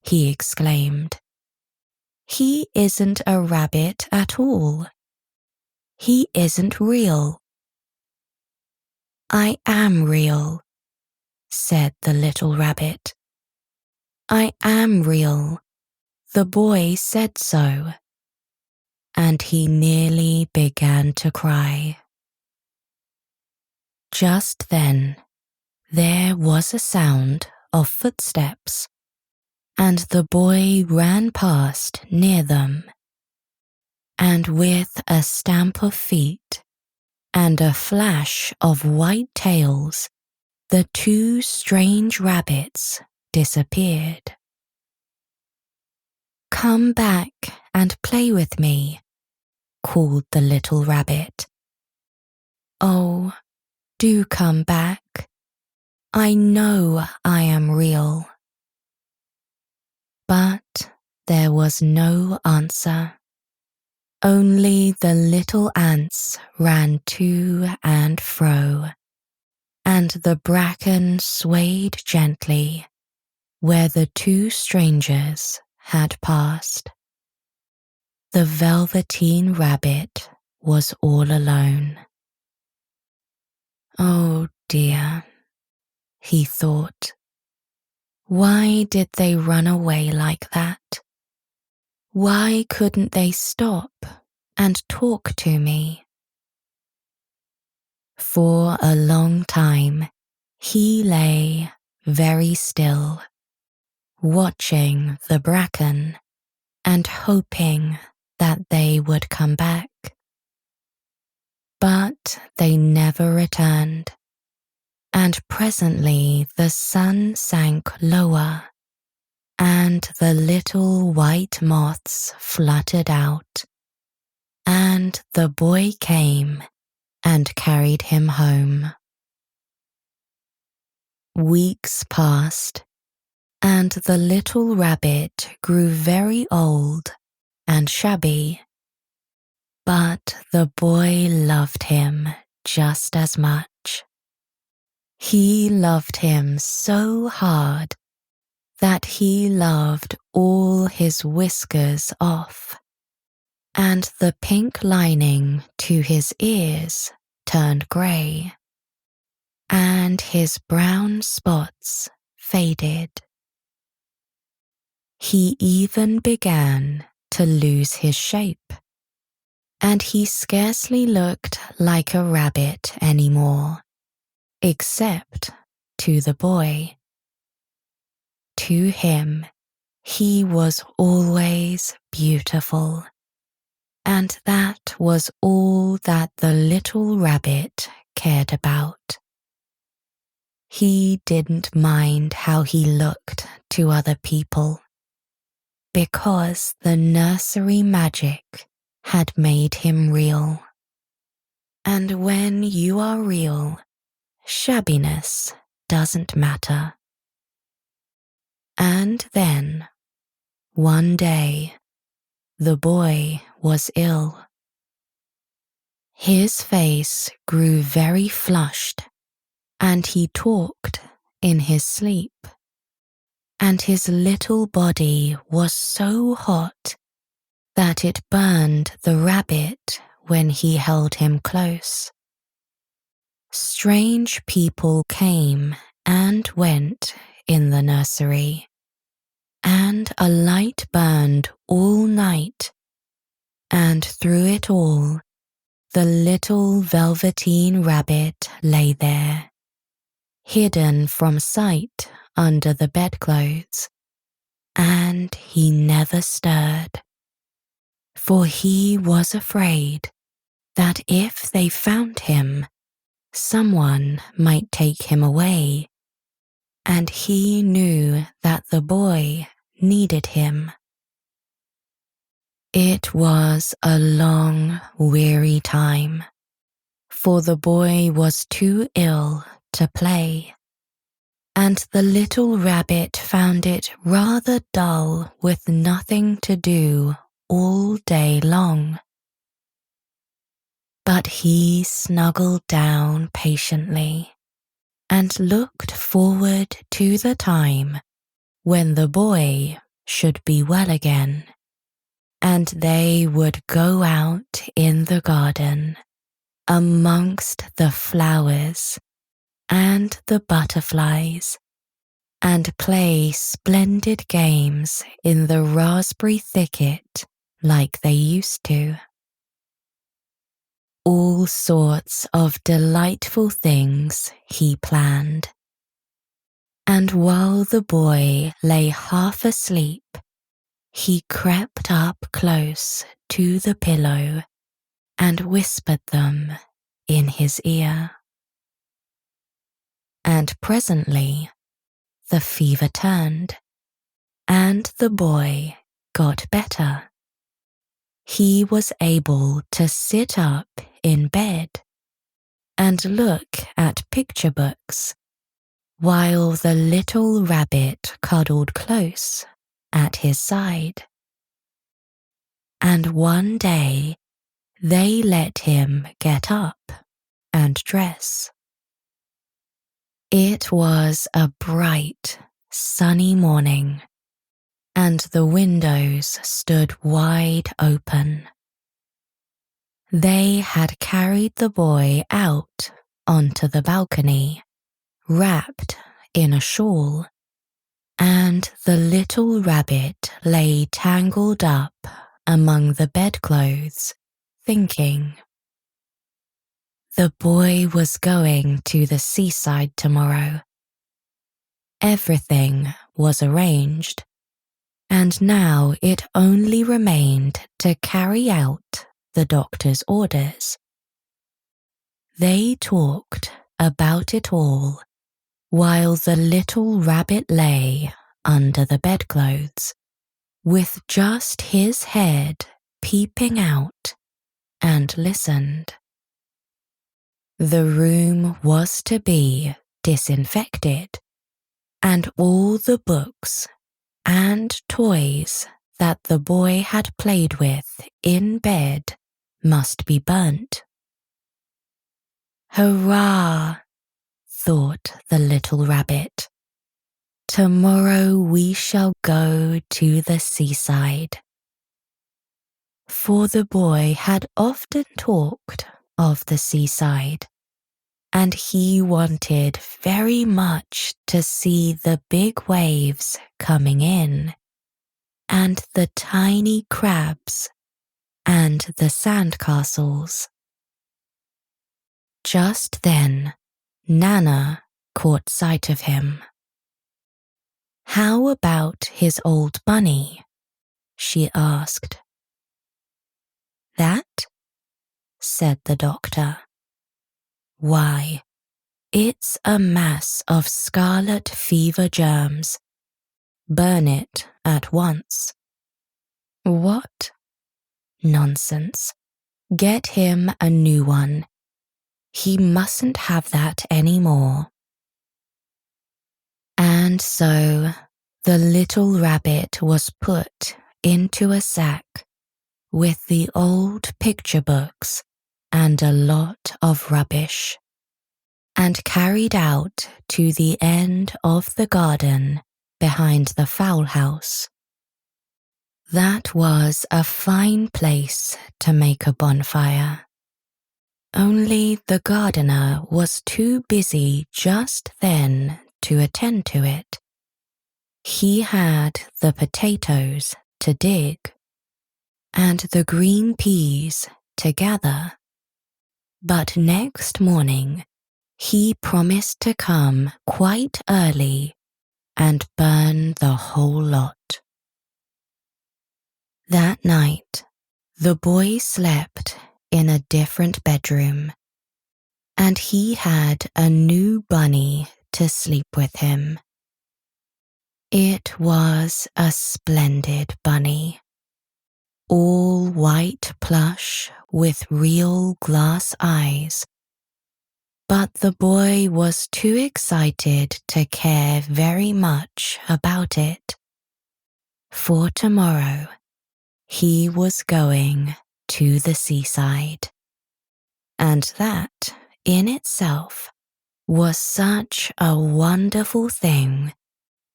he exclaimed. "He isn't a rabbit at all. He isn't real." "I am real," said the little rabbit. "I am real. The boy said so." And he nearly began to cry. Just then, there was a sound of footsteps, and the boy ran past near them. And with a stamp of feet and a flash of white tails, the two strange rabbits disappeared. "Come back and play with me," called the little rabbit. "Oh, do come back. I know I am real." But there was no answer. Only the little ants ran to and fro, and the bracken swayed gently where the two strangers had passed. The Velveteen Rabbit was all alone. "Oh dear," he thought. "Why did they run away like that? Why couldn't they stop and talk to me?" For a long time, he lay very still, watching the bracken and hoping that they would come back. But they never returned, and presently the sun sank lower, and the little white moths fluttered out, and the boy came and carried him home. Weeks passed, and the little rabbit grew very old and shabby, but the boy loved him just as much. He loved him so hard that he loved all his whiskers off, and the pink lining to his ears turned grey, and his brown spots faded. He even began to lose his shape, and he scarcely looked like a rabbit anymore, except to the boy. To him, he was always beautiful, and that was all that the little rabbit cared about. He didn't mind how he looked to other people, because the nursery magic had made him real. And when you are real, shabbiness doesn't matter. And then, one day, the boy was ill. His face grew very flushed, and he talked in his sleep. And his little body was so hot that it burned the rabbit when he held him close. Strange people came and went in the nursery, and a light burned all night, and through it all, the little Velveteen Rabbit lay there, hidden from sight under the bedclothes, and he never stirred, for he was afraid that if they found him, someone might take him away, and he knew that the boy needed him. It was a long, weary time, for the boy was too ill to play, and the little rabbit found it rather dull with nothing to do all day long. But he snuggled down patiently and looked forward to the time when the boy should be well again, and they would go out in the garden amongst the flowers and the butterflies and play splendid games in the raspberry thicket like they used to. All sorts of delightful things he planned. And while the boy lay half asleep, he crept up close to the pillow and whispered them in his ear. And presently, the fever turned, and the boy got better. He was able to sit up in bed and look at picture books while the little rabbit cuddled close at his side. And one day they let him get up and dress. It was a bright, sunny morning, and the windows stood wide open. They had carried the boy out onto the balcony, wrapped in a shawl, and the little rabbit lay tangled up among the bedclothes, thinking. The boy was going to the seaside tomorrow. Everything was arranged, and now it only remained to carry out the doctor's orders. They talked about it all while the little rabbit lay under the bedclothes, with just his head peeping out, and listened. The room was to be disinfected, and all the books and toys that the boy had played with in bed must be burnt. Hurrah! Thought the little rabbit. Tomorrow we shall go to the seaside. For the boy had often talked of the seaside, and he wanted very much to see the big waves coming in, and the tiny crabs, and the sandcastles. Just then, Nana caught sight of him. "How about his old bunny?" she asked. "That?" said the doctor. "Why, it's a mass of scarlet fever germs. Burn it at once." "What? Nonsense. Get him a new one. He mustn't have that any more." And so the little rabbit was put into a sack with the old picture books and a lot of rubbish, and carried out to the end of the garden behind the fowl house. That was a fine place to make a bonfire. Only the gardener was too busy just then to attend to it. He had the potatoes to dig, and the green peas to gather. But next morning he promised to come quite early and burn the whole lot. That night, the boy slept in a different bedroom, and he had a new bunny to sleep with him. It was a splendid bunny, all white plush with real glass eyes. But the boy was too excited to care very much about it. For tomorrow, he was going to the seaside. And that, in itself, was such a wonderful thing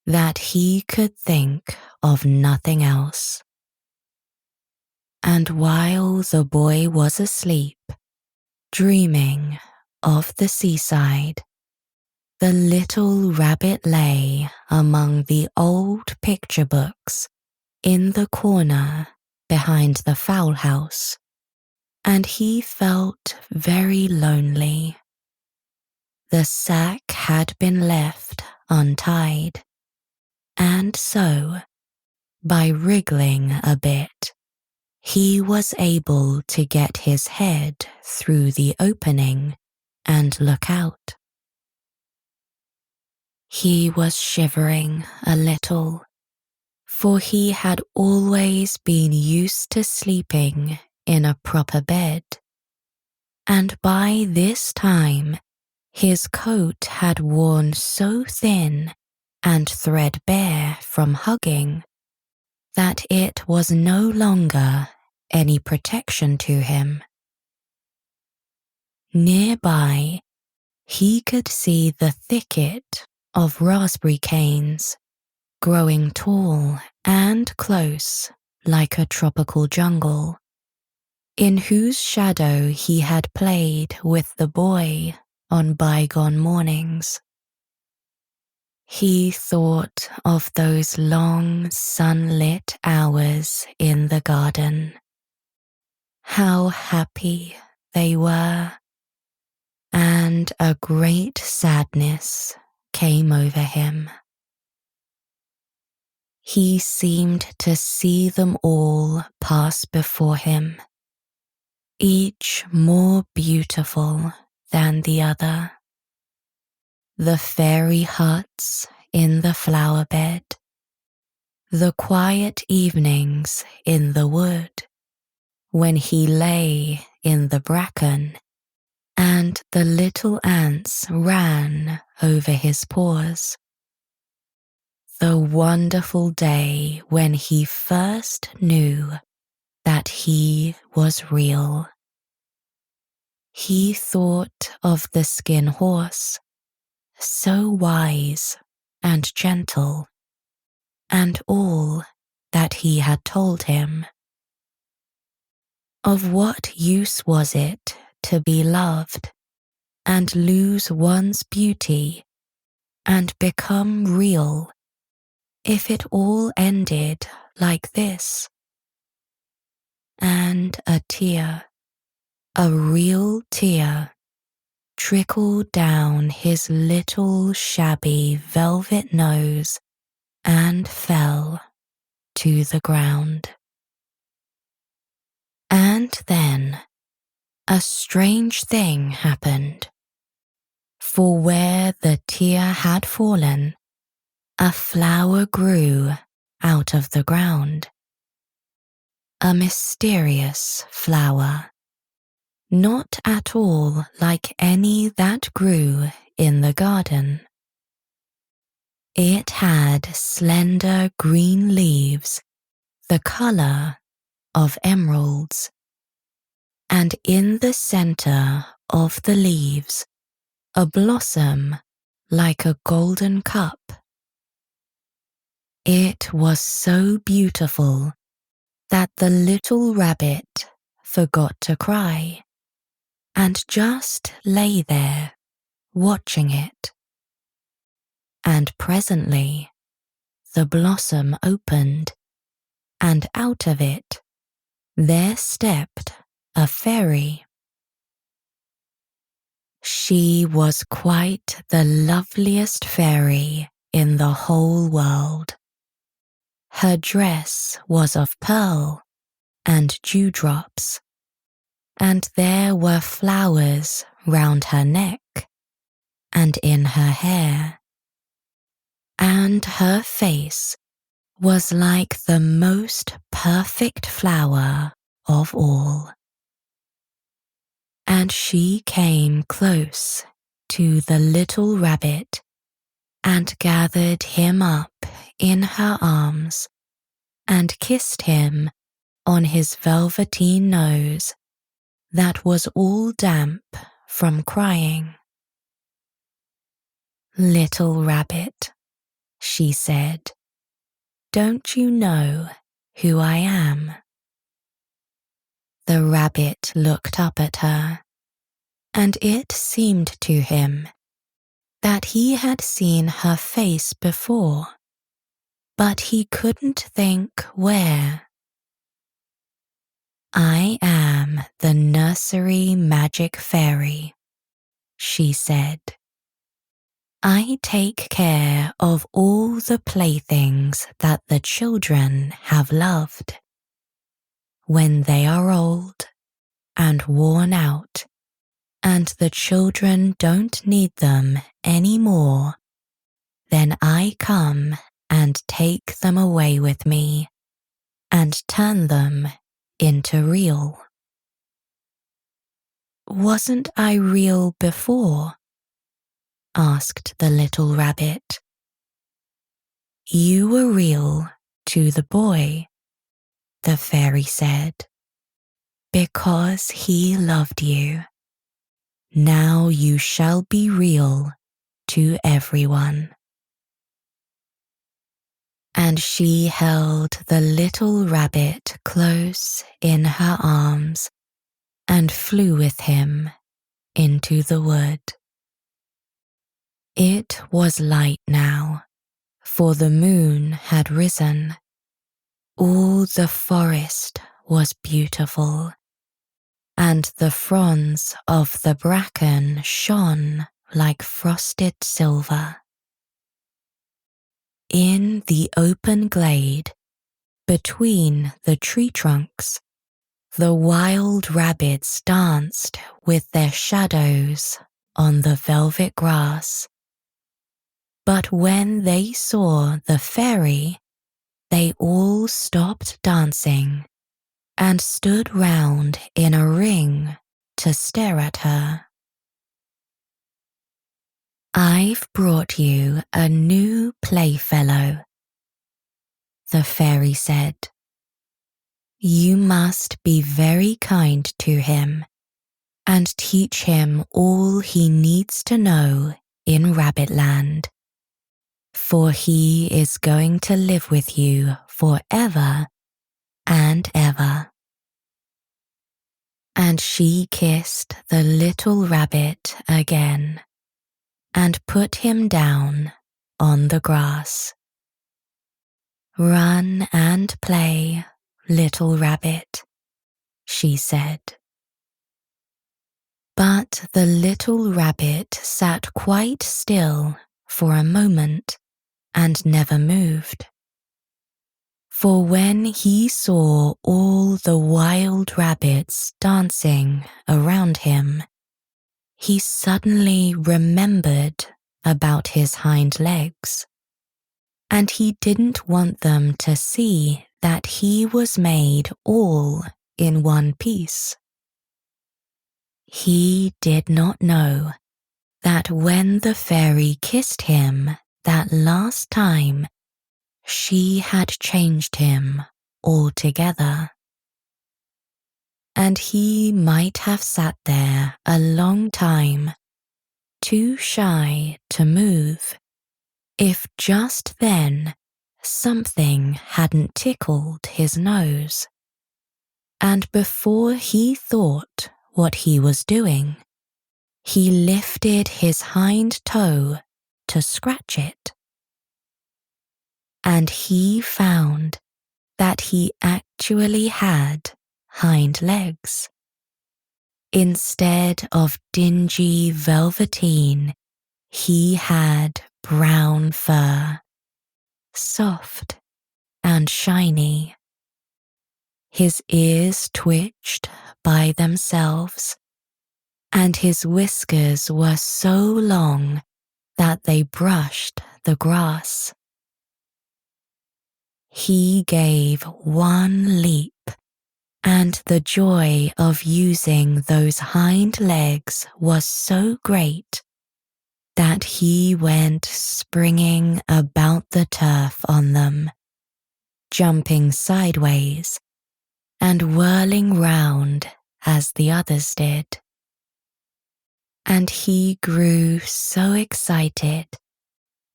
that he could think of nothing else. And while the boy was asleep, dreaming of the seaside, the little rabbit lay among the old picture books in the corner behind the fowl house, and he felt very lonely. The sack had been left untied, and so, by wriggling a bit, he was able to get his head through the opening and look out. He was shivering a little, for he had always been used to sleeping in a proper bed, and by this time his coat had worn so thin and threadbare from hugging that it was no longer any protection to him. Nearby, he could see the thicket of raspberry canes, growing tall and close like a tropical jungle, in whose shadow he had played with the boy on bygone mornings. He thought of those long sunlit hours in the garden. How happy they were, and a great sadness came over him. He seemed to see them all pass before him, each more beautiful than the other. The fairy huts in the flower bed, the quiet evenings in the wood, when he lay in the bracken and the little ants ran over his paws. The wonderful day when he first knew that he was real. He thought of the skin horse, so wise and gentle, and all that he had told him. Of what use was it to be loved and lose one's beauty and become real if it all ended like this? And a tear, a real tear, trickled down his little shabby velvet nose and fell to the ground. And then a strange thing happened, for where the tear had fallen, a flower grew out of the ground. A mysterious flower, not at all like any that grew in the garden. It had slender green leaves, the color of emeralds, and in the center of the leaves, a blossom like a golden cup. It was so beautiful that the little rabbit forgot to cry and just lay there watching it. And presently the blossom opened, and out of it there stepped a fairy. She was quite the loveliest fairy in the whole world. Her dress was of pearl and dewdrops, and there were flowers round her neck and in her hair, and her face was like the most perfect flower of all. And she came close to the little rabbit and gathered him up in her arms and kissed him on his velveteen nose that was all damp from crying. Little rabbit, she said. "Don't you know who I am?" The rabbit looked up at her, and it seemed to him that he had seen her face before, but he couldn't think where. "I am the nursery magic fairy," she said. "I take care of all the playthings that the children have loved. When they are old and worn out, and the children don't need them anymore, then I come and take them away with me and turn them into real." "Wasn't I real before?" asked the little rabbit. "You were real to the boy," the fairy said, "because he loved you. Now you shall be real to everyone." And she held the little rabbit close in her arms and flew with him into the wood. It was light now, for the moon had risen. All the forest was beautiful, and the fronds of the bracken shone like frosted silver. In the open glade, between the tree trunks, the wild rabbits danced with their shadows on the velvet grass. But when they saw the fairy, they all stopped dancing and stood round in a ring to stare at her. "I've brought you a new playfellow," the fairy said. "You must be very kind to him and teach him all he needs to know in Rabbitland, for he is going to live with you forever and ever." And she kissed the little rabbit again and put him down on the grass. "Run and play, little rabbit," she said. But the little rabbit sat quite still for a moment and never moved. For when he saw all the wild rabbits dancing around him, he suddenly remembered about his hind legs, and he didn't want them to see that he was made all in one piece. He did not know that when the fairy kissed him that last time, she had changed him altogether. And he might have sat there a long time, too shy to move, if just then something hadn't tickled his nose. And before he thought what he was doing, he lifted his hind toe to scratch it. And he found that he actually had hind legs. Instead of dingy velveteen, he had brown fur, soft and shiny. His ears twitched by themselves, and his whiskers were so long that they brushed the grass. He gave one leap, and the joy of using those hind legs was so great that he went springing about the turf on them, jumping sideways and whirling round as the others did. And he grew so excited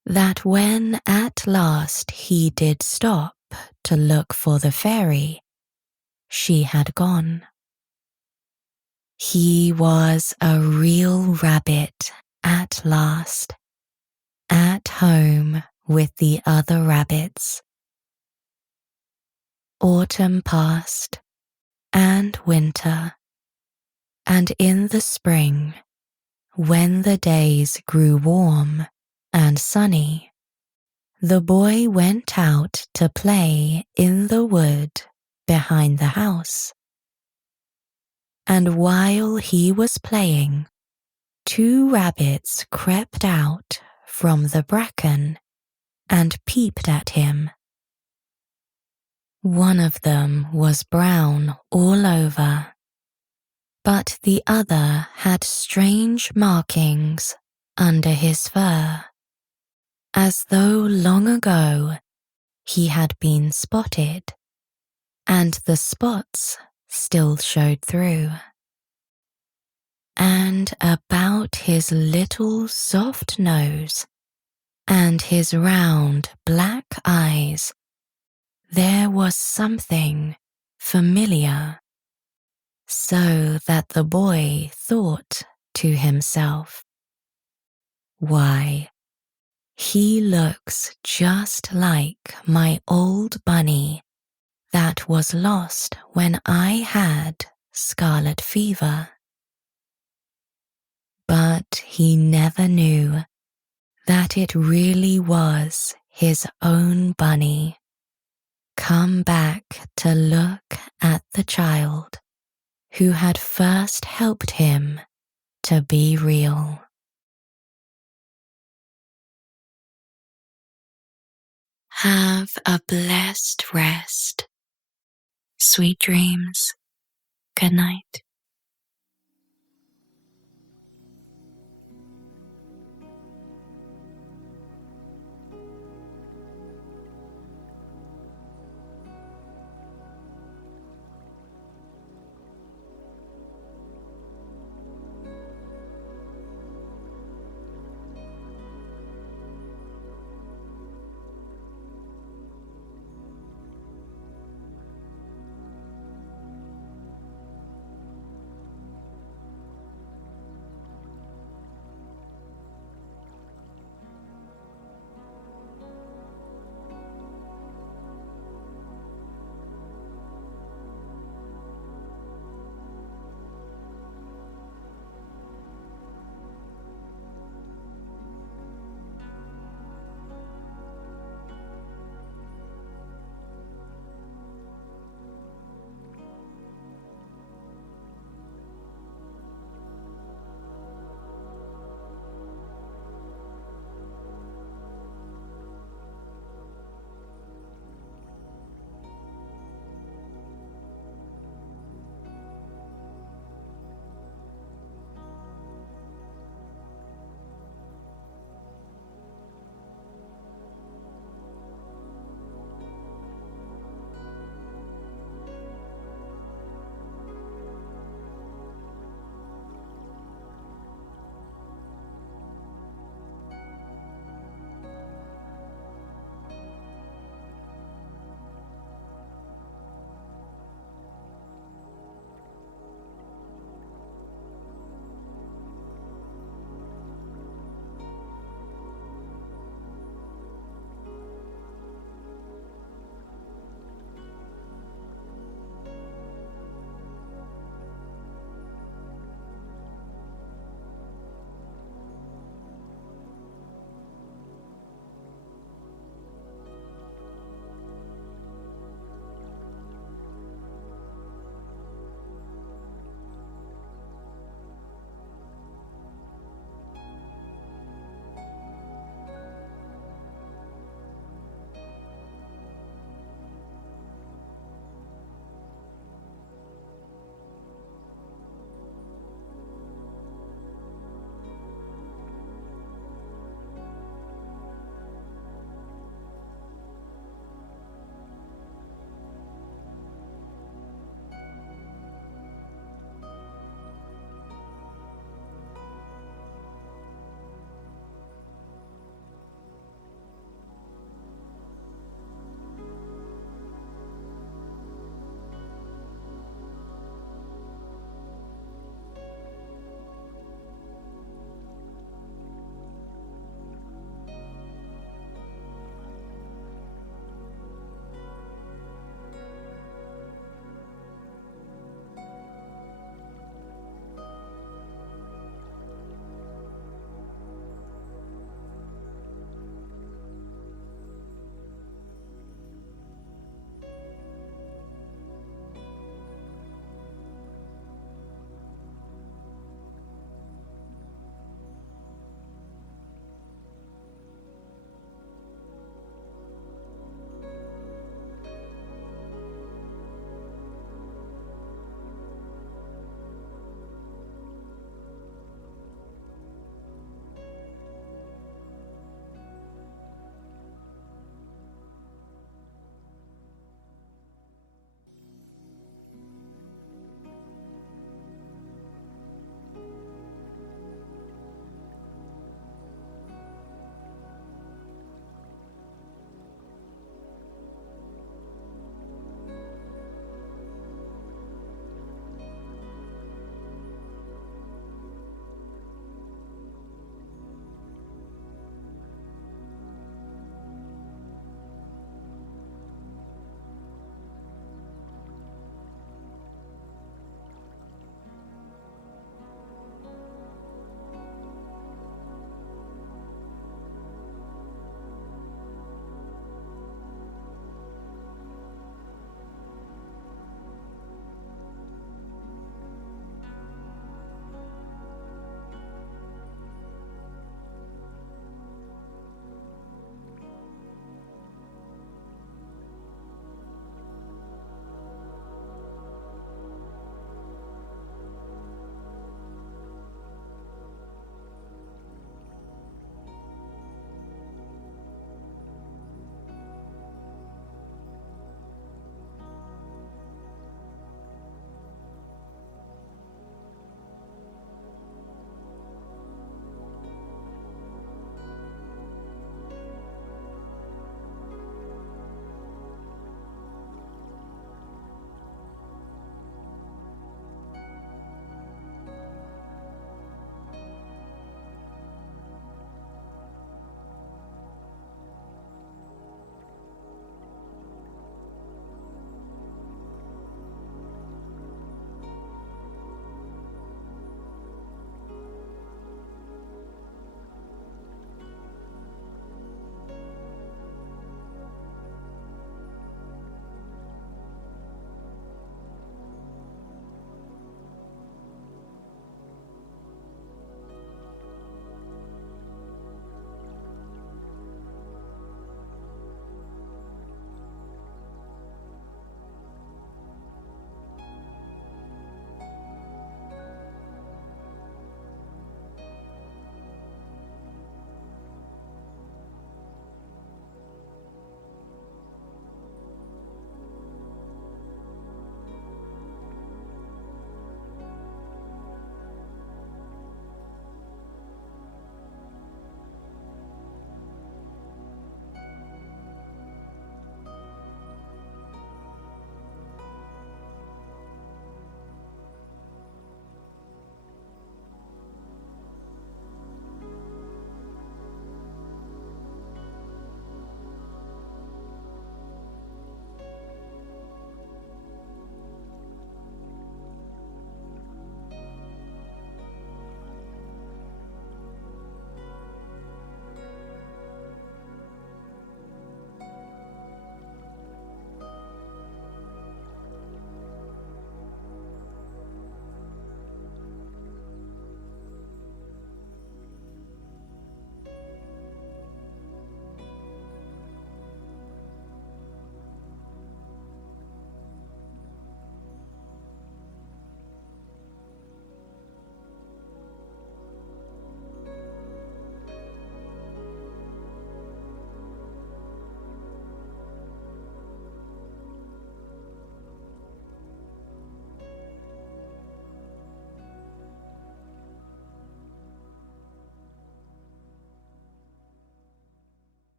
that when at last he did stop to look for the fairy, she had gone. He was a real rabbit at last, at home with the other rabbits. Autumn passed, and winter, and in the spring, when the days grew warm and sunny, the boy went out to play in the wood behind the house. And while he was playing, 2 rabbits crept out from the bracken and peeped at him. One of them was brown all over, but the other had strange markings under his fur, as though long ago he had been spotted, and the spots still showed through. And about his little soft nose and his round black eyes, there was something familiar, so that the boy thought to himself, "Why, he looks just like my old bunny that was lost when I had scarlet fever." But he never knew that it really was his own bunny, come back to look at the child who had first helped him to be real. Have a blessed rest. Sweet dreams. Good night.